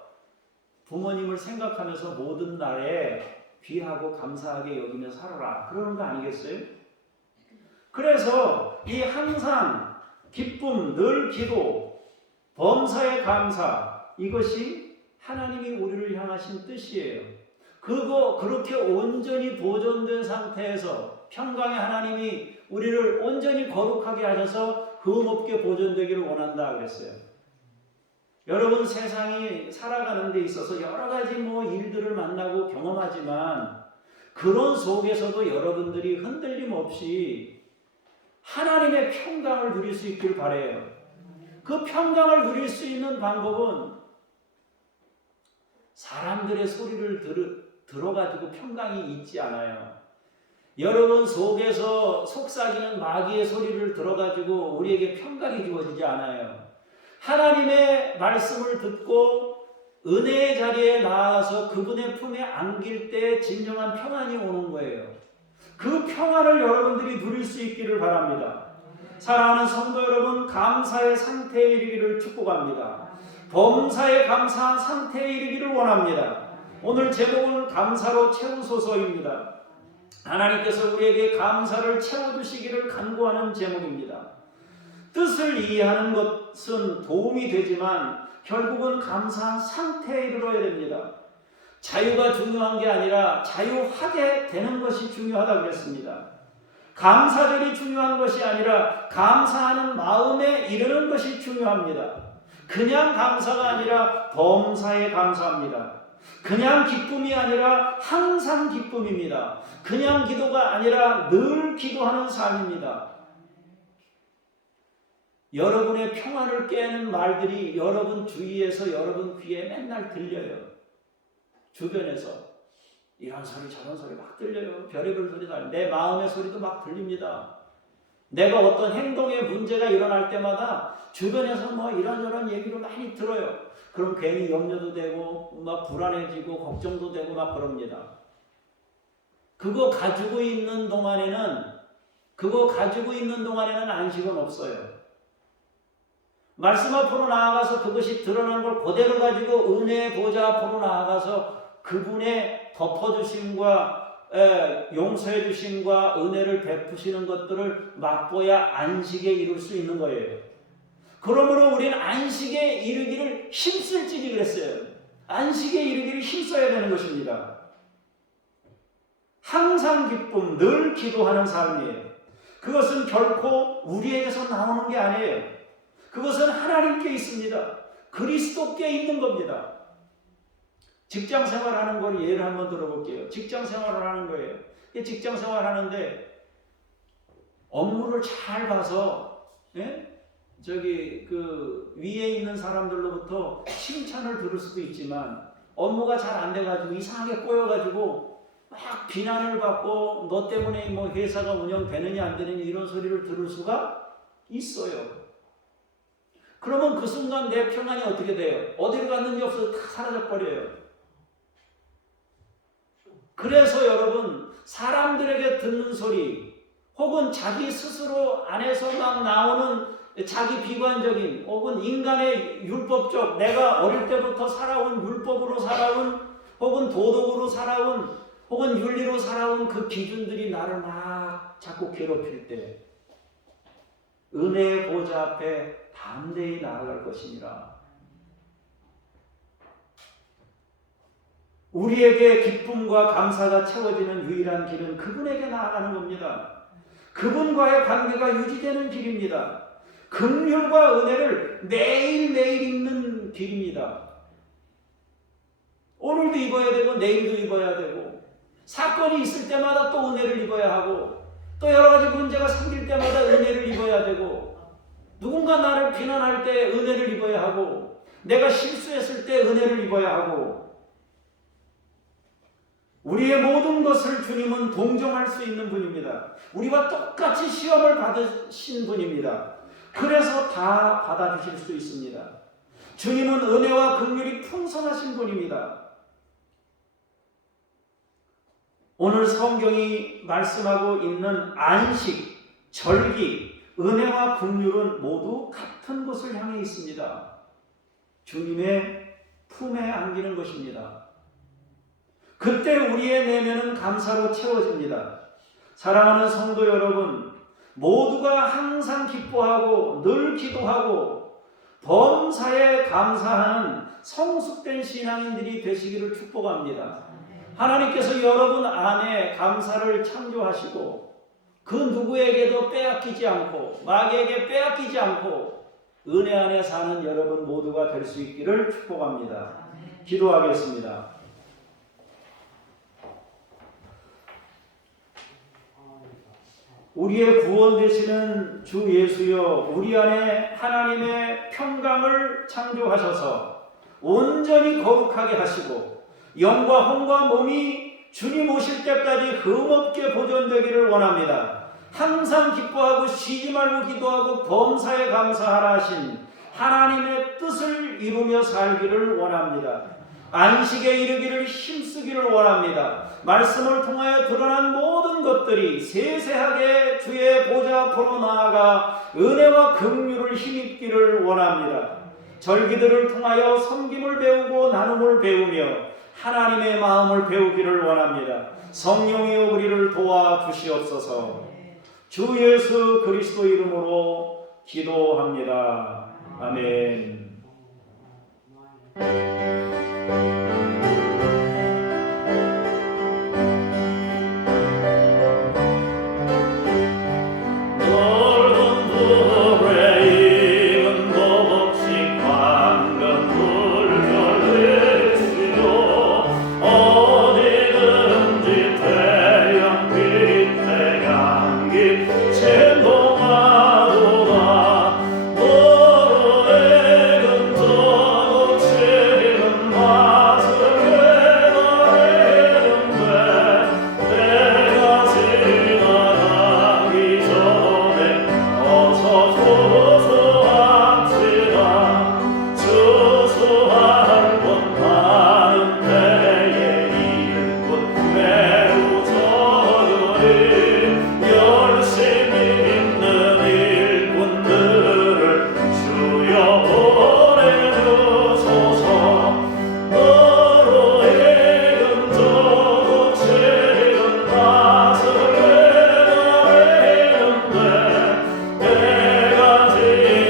부모님을 생각하면서 모든 날에 귀하고 감사하게 여기며 살아라. 그러는 거 아니겠어요? 그래서 이 항상 기쁨, 늘 기도, 범사에 감사, 이것이 하나님이 우리를 향하신 뜻이에요. 그렇게 온전히 보존된 상태에서 평강의 하나님이 우리를 온전히 거룩하게 하셔서 흠없게 보존되기를 원한다 그랬어요. 여러분, 세상이 살아가는 데 있어서 여러 가지 일들을 만나고 경험하지만 그런 속에서도 여러분들이 흔들림 없이 하나님의 평강을 누릴 수 있길 바라요. 그 평강을 누릴 수 있는 방법은 사람들의 소리를 들어가지고 평강이 있지 않아요. 여러분 속에서 속삭이는 마귀의 소리를 들어가지고 우리에게 평강이 주어지지 않아요. 하나님의 말씀을 듣고 은혜의 자리에 나아가서 그분의 품에 안길 때 진정한 평안이 오는 거예요. 그 평안을 여러분들이 누릴 수 있기를 바랍니다. 사랑하는 성도 여러분, 감사의 상태에 이르기를 축복합니다. 범사에 감사한 상태에 이르기를 원합니다. 오늘 제목은 감사로 채우소서입니다. 하나님께서 우리에게 감사를 채워주시기를 간구하는 제목입니다. 뜻을 이해하는 것은 도움이 되지만 결국은 감사한 상태에 이르러야 됩니다. 자유가 중요한 게 아니라 자유하게 되는 것이 중요하다고 그랬습니다. 감사절이 중요한 것이 아니라 감사하는 마음에 이르는 것이 중요합니다. 그냥 감사가 아니라 범사에 감사합니다. 그냥 기쁨이 아니라 항상 기쁨입니다. 그냥 기도가 아니라 늘 기도하는 삶입니다. 여러분의 평안을 깨는 말들이 여러분 주위에서 여러분 귀에 맨날 들려요. 주변에서 이런 소리 저런 소리 막 들려요. 별의별 소리가 내 마음의 소리도 막 들립니다. 내가 어떤 행동에 문제가 일어날 때마다 주변에서 이런저런 얘기를 많이 들어요. 그럼 괜히 염려도 되고 막 불안해지고 걱정도 되고 막 그럽니다. 그거 가지고 있는 동안에는 안식은 없어요. 말씀 앞으로 나아가서 그것이 드러난 걸 그대로 가지고 은혜의 보좌 앞으로 나아가서 그분의 덮어주심과 용서해 주심과 은혜를 베푸시는 것들을 맛보야 안식에 이룰 수 있는 거예요. 그러므로 우리는 안식에 이르기를 힘쓸지니 그랬어요. 안식에 이르기를 힘써야 되는 것입니다. 항상 기쁨, 늘 기도하는 삶이에요. 그것은 결코 우리에게서 나오는 게 아니에요. 그것은 하나님께 있습니다. 그리스도께 있는 겁니다. 직장 생활하는 걸 예를 한번 들어볼게요. 직장 생활을 하는 거예요. 직장 생활 하는데 업무를 잘 봐서 위에 있는 사람들로부터 칭찬을 들을 수도 있지만 업무가 잘 안 돼가지고 이상하게 꼬여가지고 막 비난을 받고 너 때문에 회사가 운영되느냐 안 되느냐 이런 소리를 들을 수가 있어요. 그러면 그 순간 내 평안이 어떻게 돼요? 어디로 갔는지 없어서 다 사라져버려요. 그래서 여러분, 사람들에게 듣는 소리 혹은 자기 스스로 안에서 막 나오는 자기 비관적인 혹은 인간의 율법적 내가 어릴 때부터 살아온 율법으로 살아온 혹은 도덕으로 살아온 혹은 윤리로 살아온 그 기준들이 나를 막 자꾸 괴롭힐 때 은혜의 보좌 앞에 담대히 나아갈 것이니라. 우리에게 기쁨과 감사가 채워지는 유일한 길은 그분에게 나아가는 겁니다. 그분과의 관계가 유지되는 길입니다. 긍휼과 은혜를 매일매일 입는 길입니다. 오늘도 입어야 되고 내일도 입어야 되고, 사건이 있을 때마다 또 은혜를 입어야 하고, 또 여러 가지 문제가 생길 때마다 은혜를 입어야 되고, 누군가 나를 비난할 때 은혜를 입어야 하고, 내가 실수했을 때 은혜를 입어야 하고, 우리의 모든 것을 주님은 동정할 수 있는 분입니다. 우리와 똑같이 시험을 받으신 분입니다. 그래서 다 받아주실 수 있습니다. 주님은 은혜와 긍휼이 풍성하신 분입니다. 오늘 성경이 말씀하고 있는 안식, 절기, 은혜와 긍휼은 모두 같은 곳을 향해 있습니다. 주님의 품에 안기는 것입니다. 그때 우리의 내면은 감사로 채워집니다. 사랑하는 성도 여러분, 모두가 항상 기뻐하고 늘 기도하고 범사에 감사하는 성숙된 신앙인들이 되시기를 축복합니다. 하나님께서 여러분 안에 감사를 창조하시고 그 누구에게도 빼앗기지 않고 마귀에게 빼앗기지 않고 은혜 안에 사는 여러분 모두가 될 수 있기를 축복합니다. 기도하겠습니다. 우리의 구원 되시는 주 예수여, 우리 안에 하나님의 평강을 창조하셔서 온전히 거룩하게 하시고 영과 혼과 몸이 주님 오실 때까지 흠없게 보존되기를 원합니다. 항상 기뻐하고 쉬지 말고 기도하고 범사에 감사하라 하신 하나님의 뜻을 이루며 살기를 원합니다. 안식에 이르기를 힘쓰기를 원합니다. 말씀을 통하여 드러난 모든 것들이 세세하게 주의 보좌 앞으로 나아가 은혜와 긍휼을 힘입기를 원합니다. 절기들을 통하여 섬김을 배우고 나눔을 배우며 하나님의 마음을 배우기를 원합니다. 성령이여 우리를 도와주시옵소서. 주 예수 그리스도 이름으로 기도합니다. 아멘.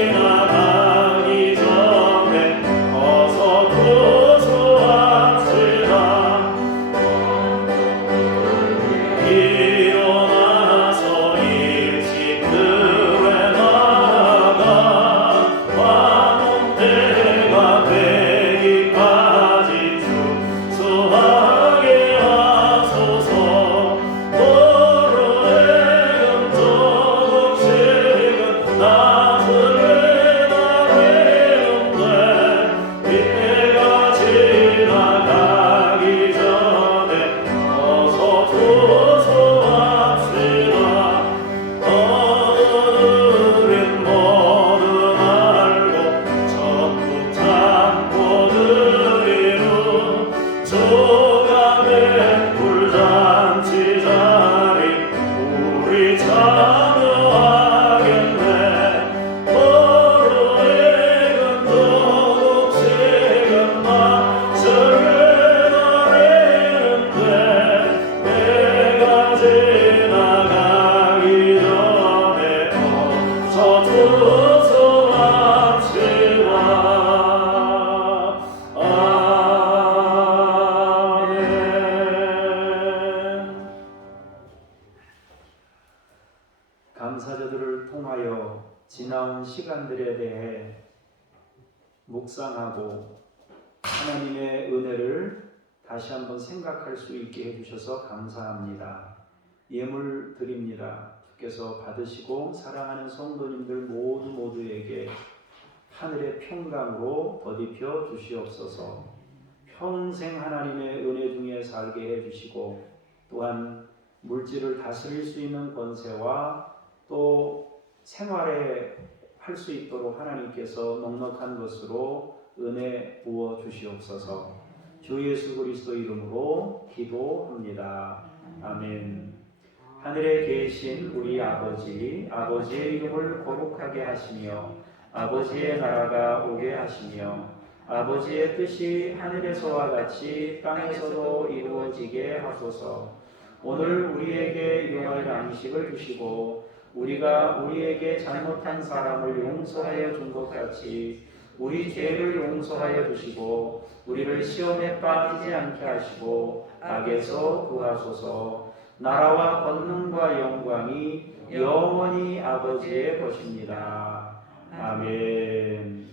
지나가기 전에 어서 시간들에 대해 묵상하고 하나님의 은혜를 다시 한번 생각할 수 있게 해주셔서 감사합니다. 예물 드립니다. 주께서 받으시고 사랑하는 성도님들 모두에게 하늘의 평강으로 더딥혀 주시옵소서. 평생 하나님의 은혜 중에 살게 해주시고 또한 물질을 다스릴 수 있는 권세와 또 생활에 할 수 있도록 하나님께서 넉넉한 것으로 은혜 부어 주시옵소서. 주 예수 그리스도 이름으로 기도합니다. 아멘. 하늘에 계신 우리 아버지, 아버지의 이름을 거룩하게 하시며 아버지의 나라가 오게 하시며 아버지의 뜻이 하늘에서와 같이 땅에서도 이루어지게 하소서. 오늘 우리에게 일용할 양식을 주시고 우리가 우리에게 잘못한 사람을 용서하여 준 것 같이 우리 죄를 용서하여 주시고 우리를 시험에 빠지지 않게 하시고 악에서 구하소서. 나라와 권능과 영광이 영원히 아버지의 것입니다. 아멘.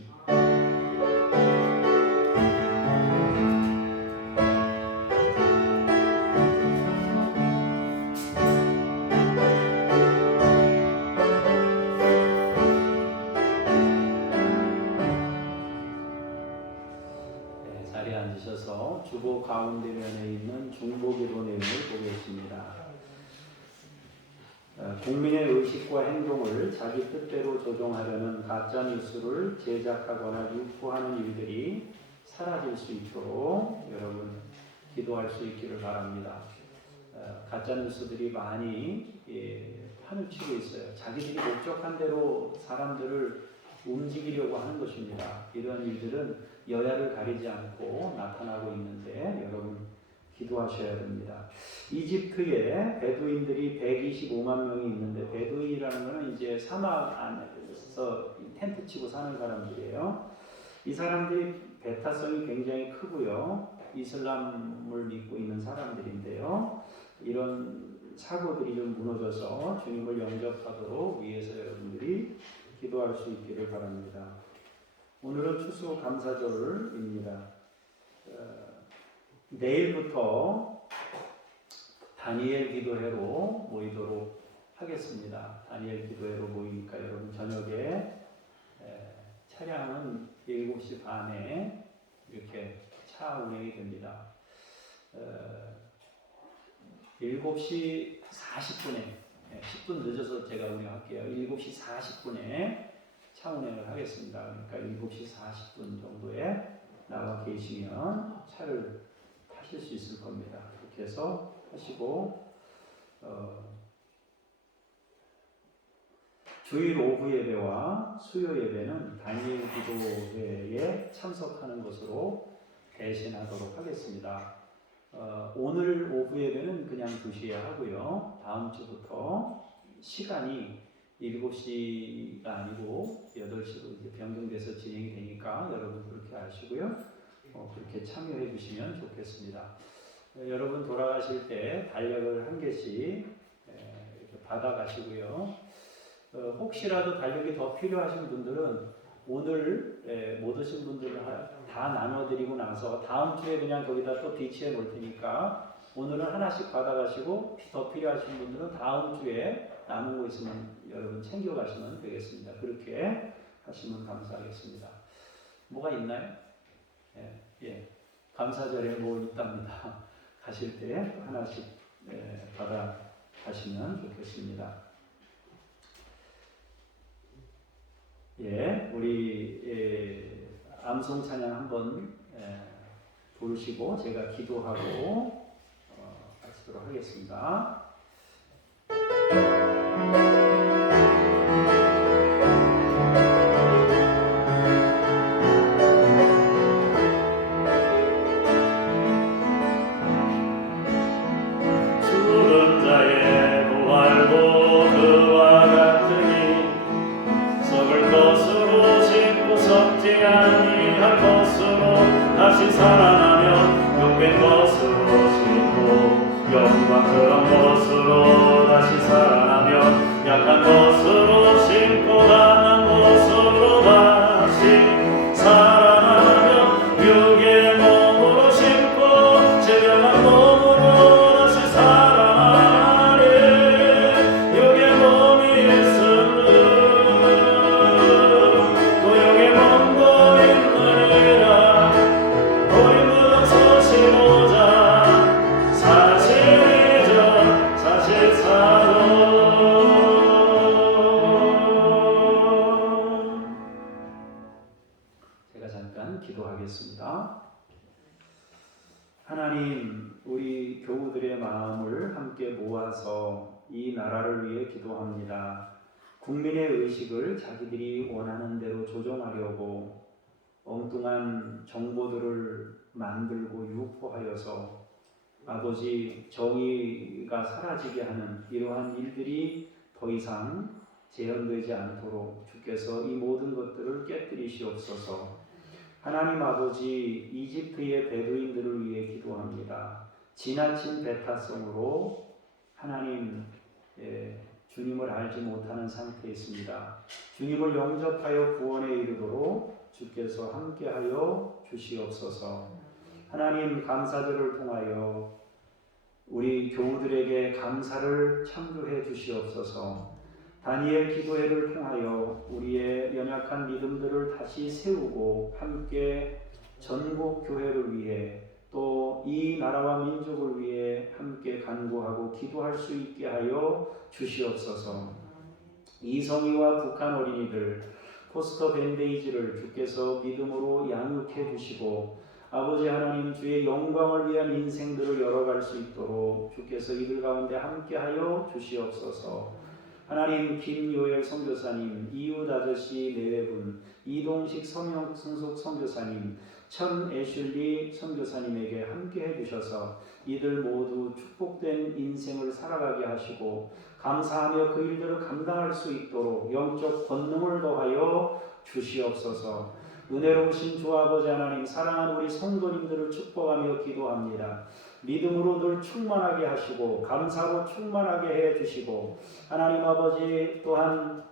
자리에 앉으셔서 주보 가운데면에 있는 중보기도 내용을 보겠습니다. 국민의 의식과 행동을 자기 뜻대로 조종하려는 가짜뉴스를 제작하거나 유포하는 일들이 사라질 수 있도록 여러분 기도할 수 있기를 바랍니다. 가짜뉴스들이 많이 판을 치고 있어요. 자기들이 목적한 대로 사람들을 움직이려고 하는 것입니다. 이런 일들은 여야를 가리지 않고 나타나고 있는데 여러분 기도하셔야 됩니다. 이집트에 베두인들이 125만 명이 있는데 베두인이라는 것은 이제 사막 안에서 텐트 치고 사는 사람들이에요. 이 사람들이 배타성이 굉장히 크고요. 이슬람을 믿고 있는 사람들인데요. 이런 사고들이 좀 무너져서 주님을 영접하도록 위해서 여러분들이 기도할 수 있기를 바랍니다. 오늘은 추수감사절입니다. 내일부터 다니엘 기도회로 모이도록 하겠습니다. 다니엘 기도회로 모이니까 여러분 저녁에 차량은 7시 반에 이렇게 차 운행이 됩니다. 7시 40분에 10분 늦어서 제가 운행할게요. 7시 40분에 차 운행을 하겠습니다. 그러니까 7시 40분 정도에 나와 계시면 차를 타실 수 있을 겁니다. 그렇게 해서 하시고 주일 오후 예배와 수요 예배는 다니엘 기도회에 참석하는 것으로 대신하도록 하겠습니다. 오늘 오후 예배는 그냥 2시에 하고요. 다음 주부터 시간이 7시가 아니고 8시로 이제 변경돼서 진행이 되니까 여러분 그렇게 아시고요. 그렇게 참여해 주시면 좋겠습니다. 여러분 돌아가실 때 달력을 한 개씩 이렇게 받아 가시고요. 혹시라도 달력이 더 필요하신 분들은 오늘 못 오신 분들은 다 나눠드리고 나서 다음 주에 그냥 거기다 또 비치해 놓을 테니까 오늘은 하나씩 받아가시고 더 필요하신 분들은 다음 주에 남은 거 있으면 여러분 챙겨가시면 되겠습니다. 그렇게 하시면 감사하겠습니다. 뭐가 있나요? 예. 감사절에 뭐 있답니다. 가실 때 하나씩 받아 가시면 좋겠습니다. 예, 우리 암송 찬양 한번 부르시고 제가 기도하고 하시도록 하겠습니다. 죽은 자의 부활도 그와 같으니 썩을 것으로 심고 썩지 아니할 것으로 다시 살아나며 욕된 것으로 심고 영광스러운 것으로 다시 살아나며 약한 것으로 심고 강한 것으로 하나님, 우리 교우들의 마음을 함께 모아서 이 나라를 위해 기도합니다. 국민의 의식을 자기들이 원하는 대로 조종하려고 엉뚱한 정보들을 만들고 유포하여서 아버지 정의가 사라지게 하는 이러한 일들이 더 이상 재현되지 않도록 주께서 이 모든 것들을 깨뜨리시옵소서. 하나님 아버지, 이집트의 베두인들을 위해 기도합니다. 지나친 배타성으로 하나님 주님을 알지 못하는 상태에 있습니다. 주님을 영접하여 구원에 이르도록 주께서 함께하여 주시옵소서. 하나님, 감사절을 통하여 우리 교우들에게 감사를 창조해 주시옵소서. 다니엘 기도회를 통하여 우리의 연약한 믿음들을 다시 세우고 함께 전국 교회를 위해 또 이 나라와 민족을 위해 함께 간구하고 기도할 수 있게 하여 주시옵소서. 이성희와 북한 어린이들 포스터 밴데이지를 주께서 믿음으로 양육해 주시고 아버지 하나님, 주의 영광을 위한 인생들을 열어갈 수 있도록 주께서 이들 가운데 함께하여 주시옵소서. 하나님, 김요엘 선교사님, 이웃 아저씨 내외분, 이동식 성숙 선교사님, 천 애슐리 선교사님에게 함께 해주셔서 이들 모두 축복된 인생을 살아가게 하시고 감사하며 그 일들을 감당할 수 있도록 영적 권능을 더하여 주시옵소서. 은혜로우신 주 아버지 하나님, 사랑하는 우리 성도님들을 축복하며 기도합니다. 믿음으로 늘 충만하게 하시고 감사로 충만하게 해주시고 하나님 아버지, 또한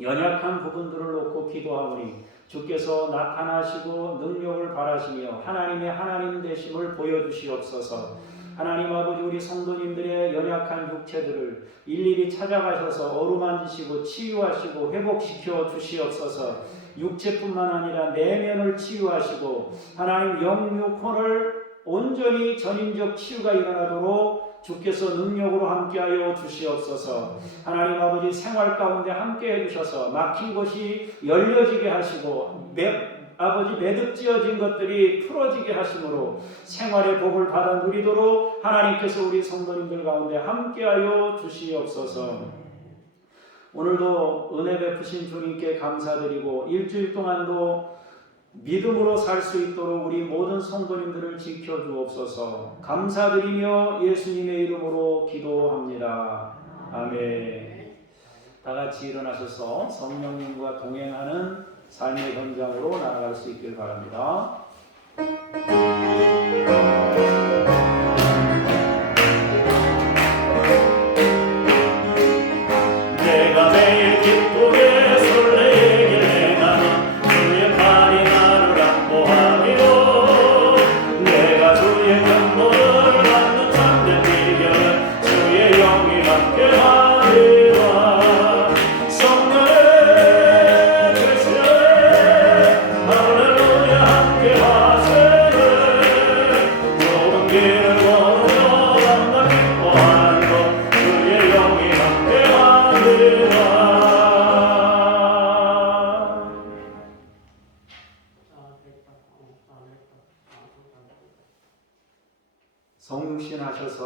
연약한 부분들을 놓고 기도하오니 주께서 나타나시고 능력을 발하시며 하나님의 하나님 되심을 보여주시옵소서. 하나님 아버지, 우리 성도님들의 연약한 육체들을 일일이 찾아가셔서 어루만지시고 치유하시고 회복시켜 주시옵소서. 육체뿐만 아니라 내면을 치유하시고 하나님 영육혼을 온전히 전인적 치유가 일어나도록 주께서 능력으로 함께하여 주시옵소서. 하나님 아버지, 생활 가운데 함께해 주셔서 막힌 것이 열려지게 하시고 아버지 매듭지어진 것들이 풀어지게 하심으로 생활의 복을 받아 누리도록 하나님께서 우리 성도님들 가운데 함께하여 주시옵소서. 오늘도 은혜 베푸신 주님께 감사드리고 일주일 동안도 믿음으로 살 수 있도록 우리 모든 성도님들을 지켜주옵소서. 감사드리며 예수님의 이름으로 기도합니다. 아멘. 다 같이 일어나셔서 성령님과 동행하는 삶의 현장으로 나아갈 수 있길 바랍니다. 내가 매일 기쁘게 설레길 나는 주의 팔이 나를 안보하리로 내가 주의 견고를 받는 참된 비결은 주의 영이 함께하리라. 성령의 계시네 할렐루야 함께하시네 좁은 길을 걸으며 만나 기뻐하는 것 주의 영이 함께하리라. 성육신 하셔서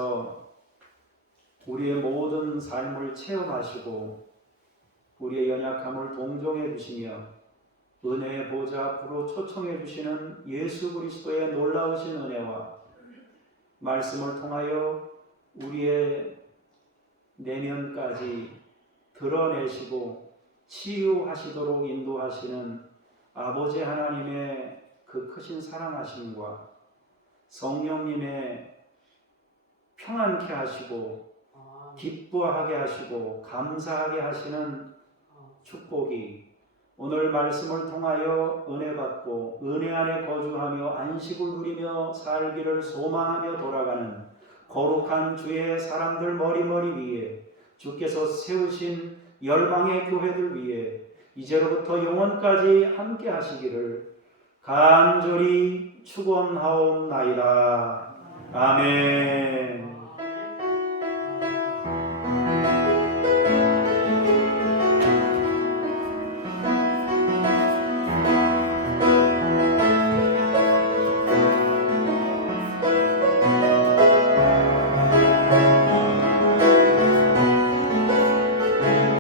우리의 모든 삶을 체험하시고 우리의 연약함을 동정해 주시며 은혜의 보좌 앞으로 초청해 주시는 예수 그리스도의 놀라우신 은혜와 말씀을 통하여 우리의 내면까지 드러내시고 치유하시도록 인도하시는 아버지 하나님의 그 크신 사랑하심과 성령님의 평안케 하시고 기뻐하게 하시고 감사하게 하시는 축복이 오늘 말씀을 통하여 은혜 받고 은혜 안에 거주하며 안식을 누리며 살기를 소망하며 돌아가는 거룩한 주의 사람들 머리머리 위에 주께서 세우신 열방의 교회들 위에 이제로부터 영원까지 함께 하시기를 간절히 축원하옵나이다. 아멘.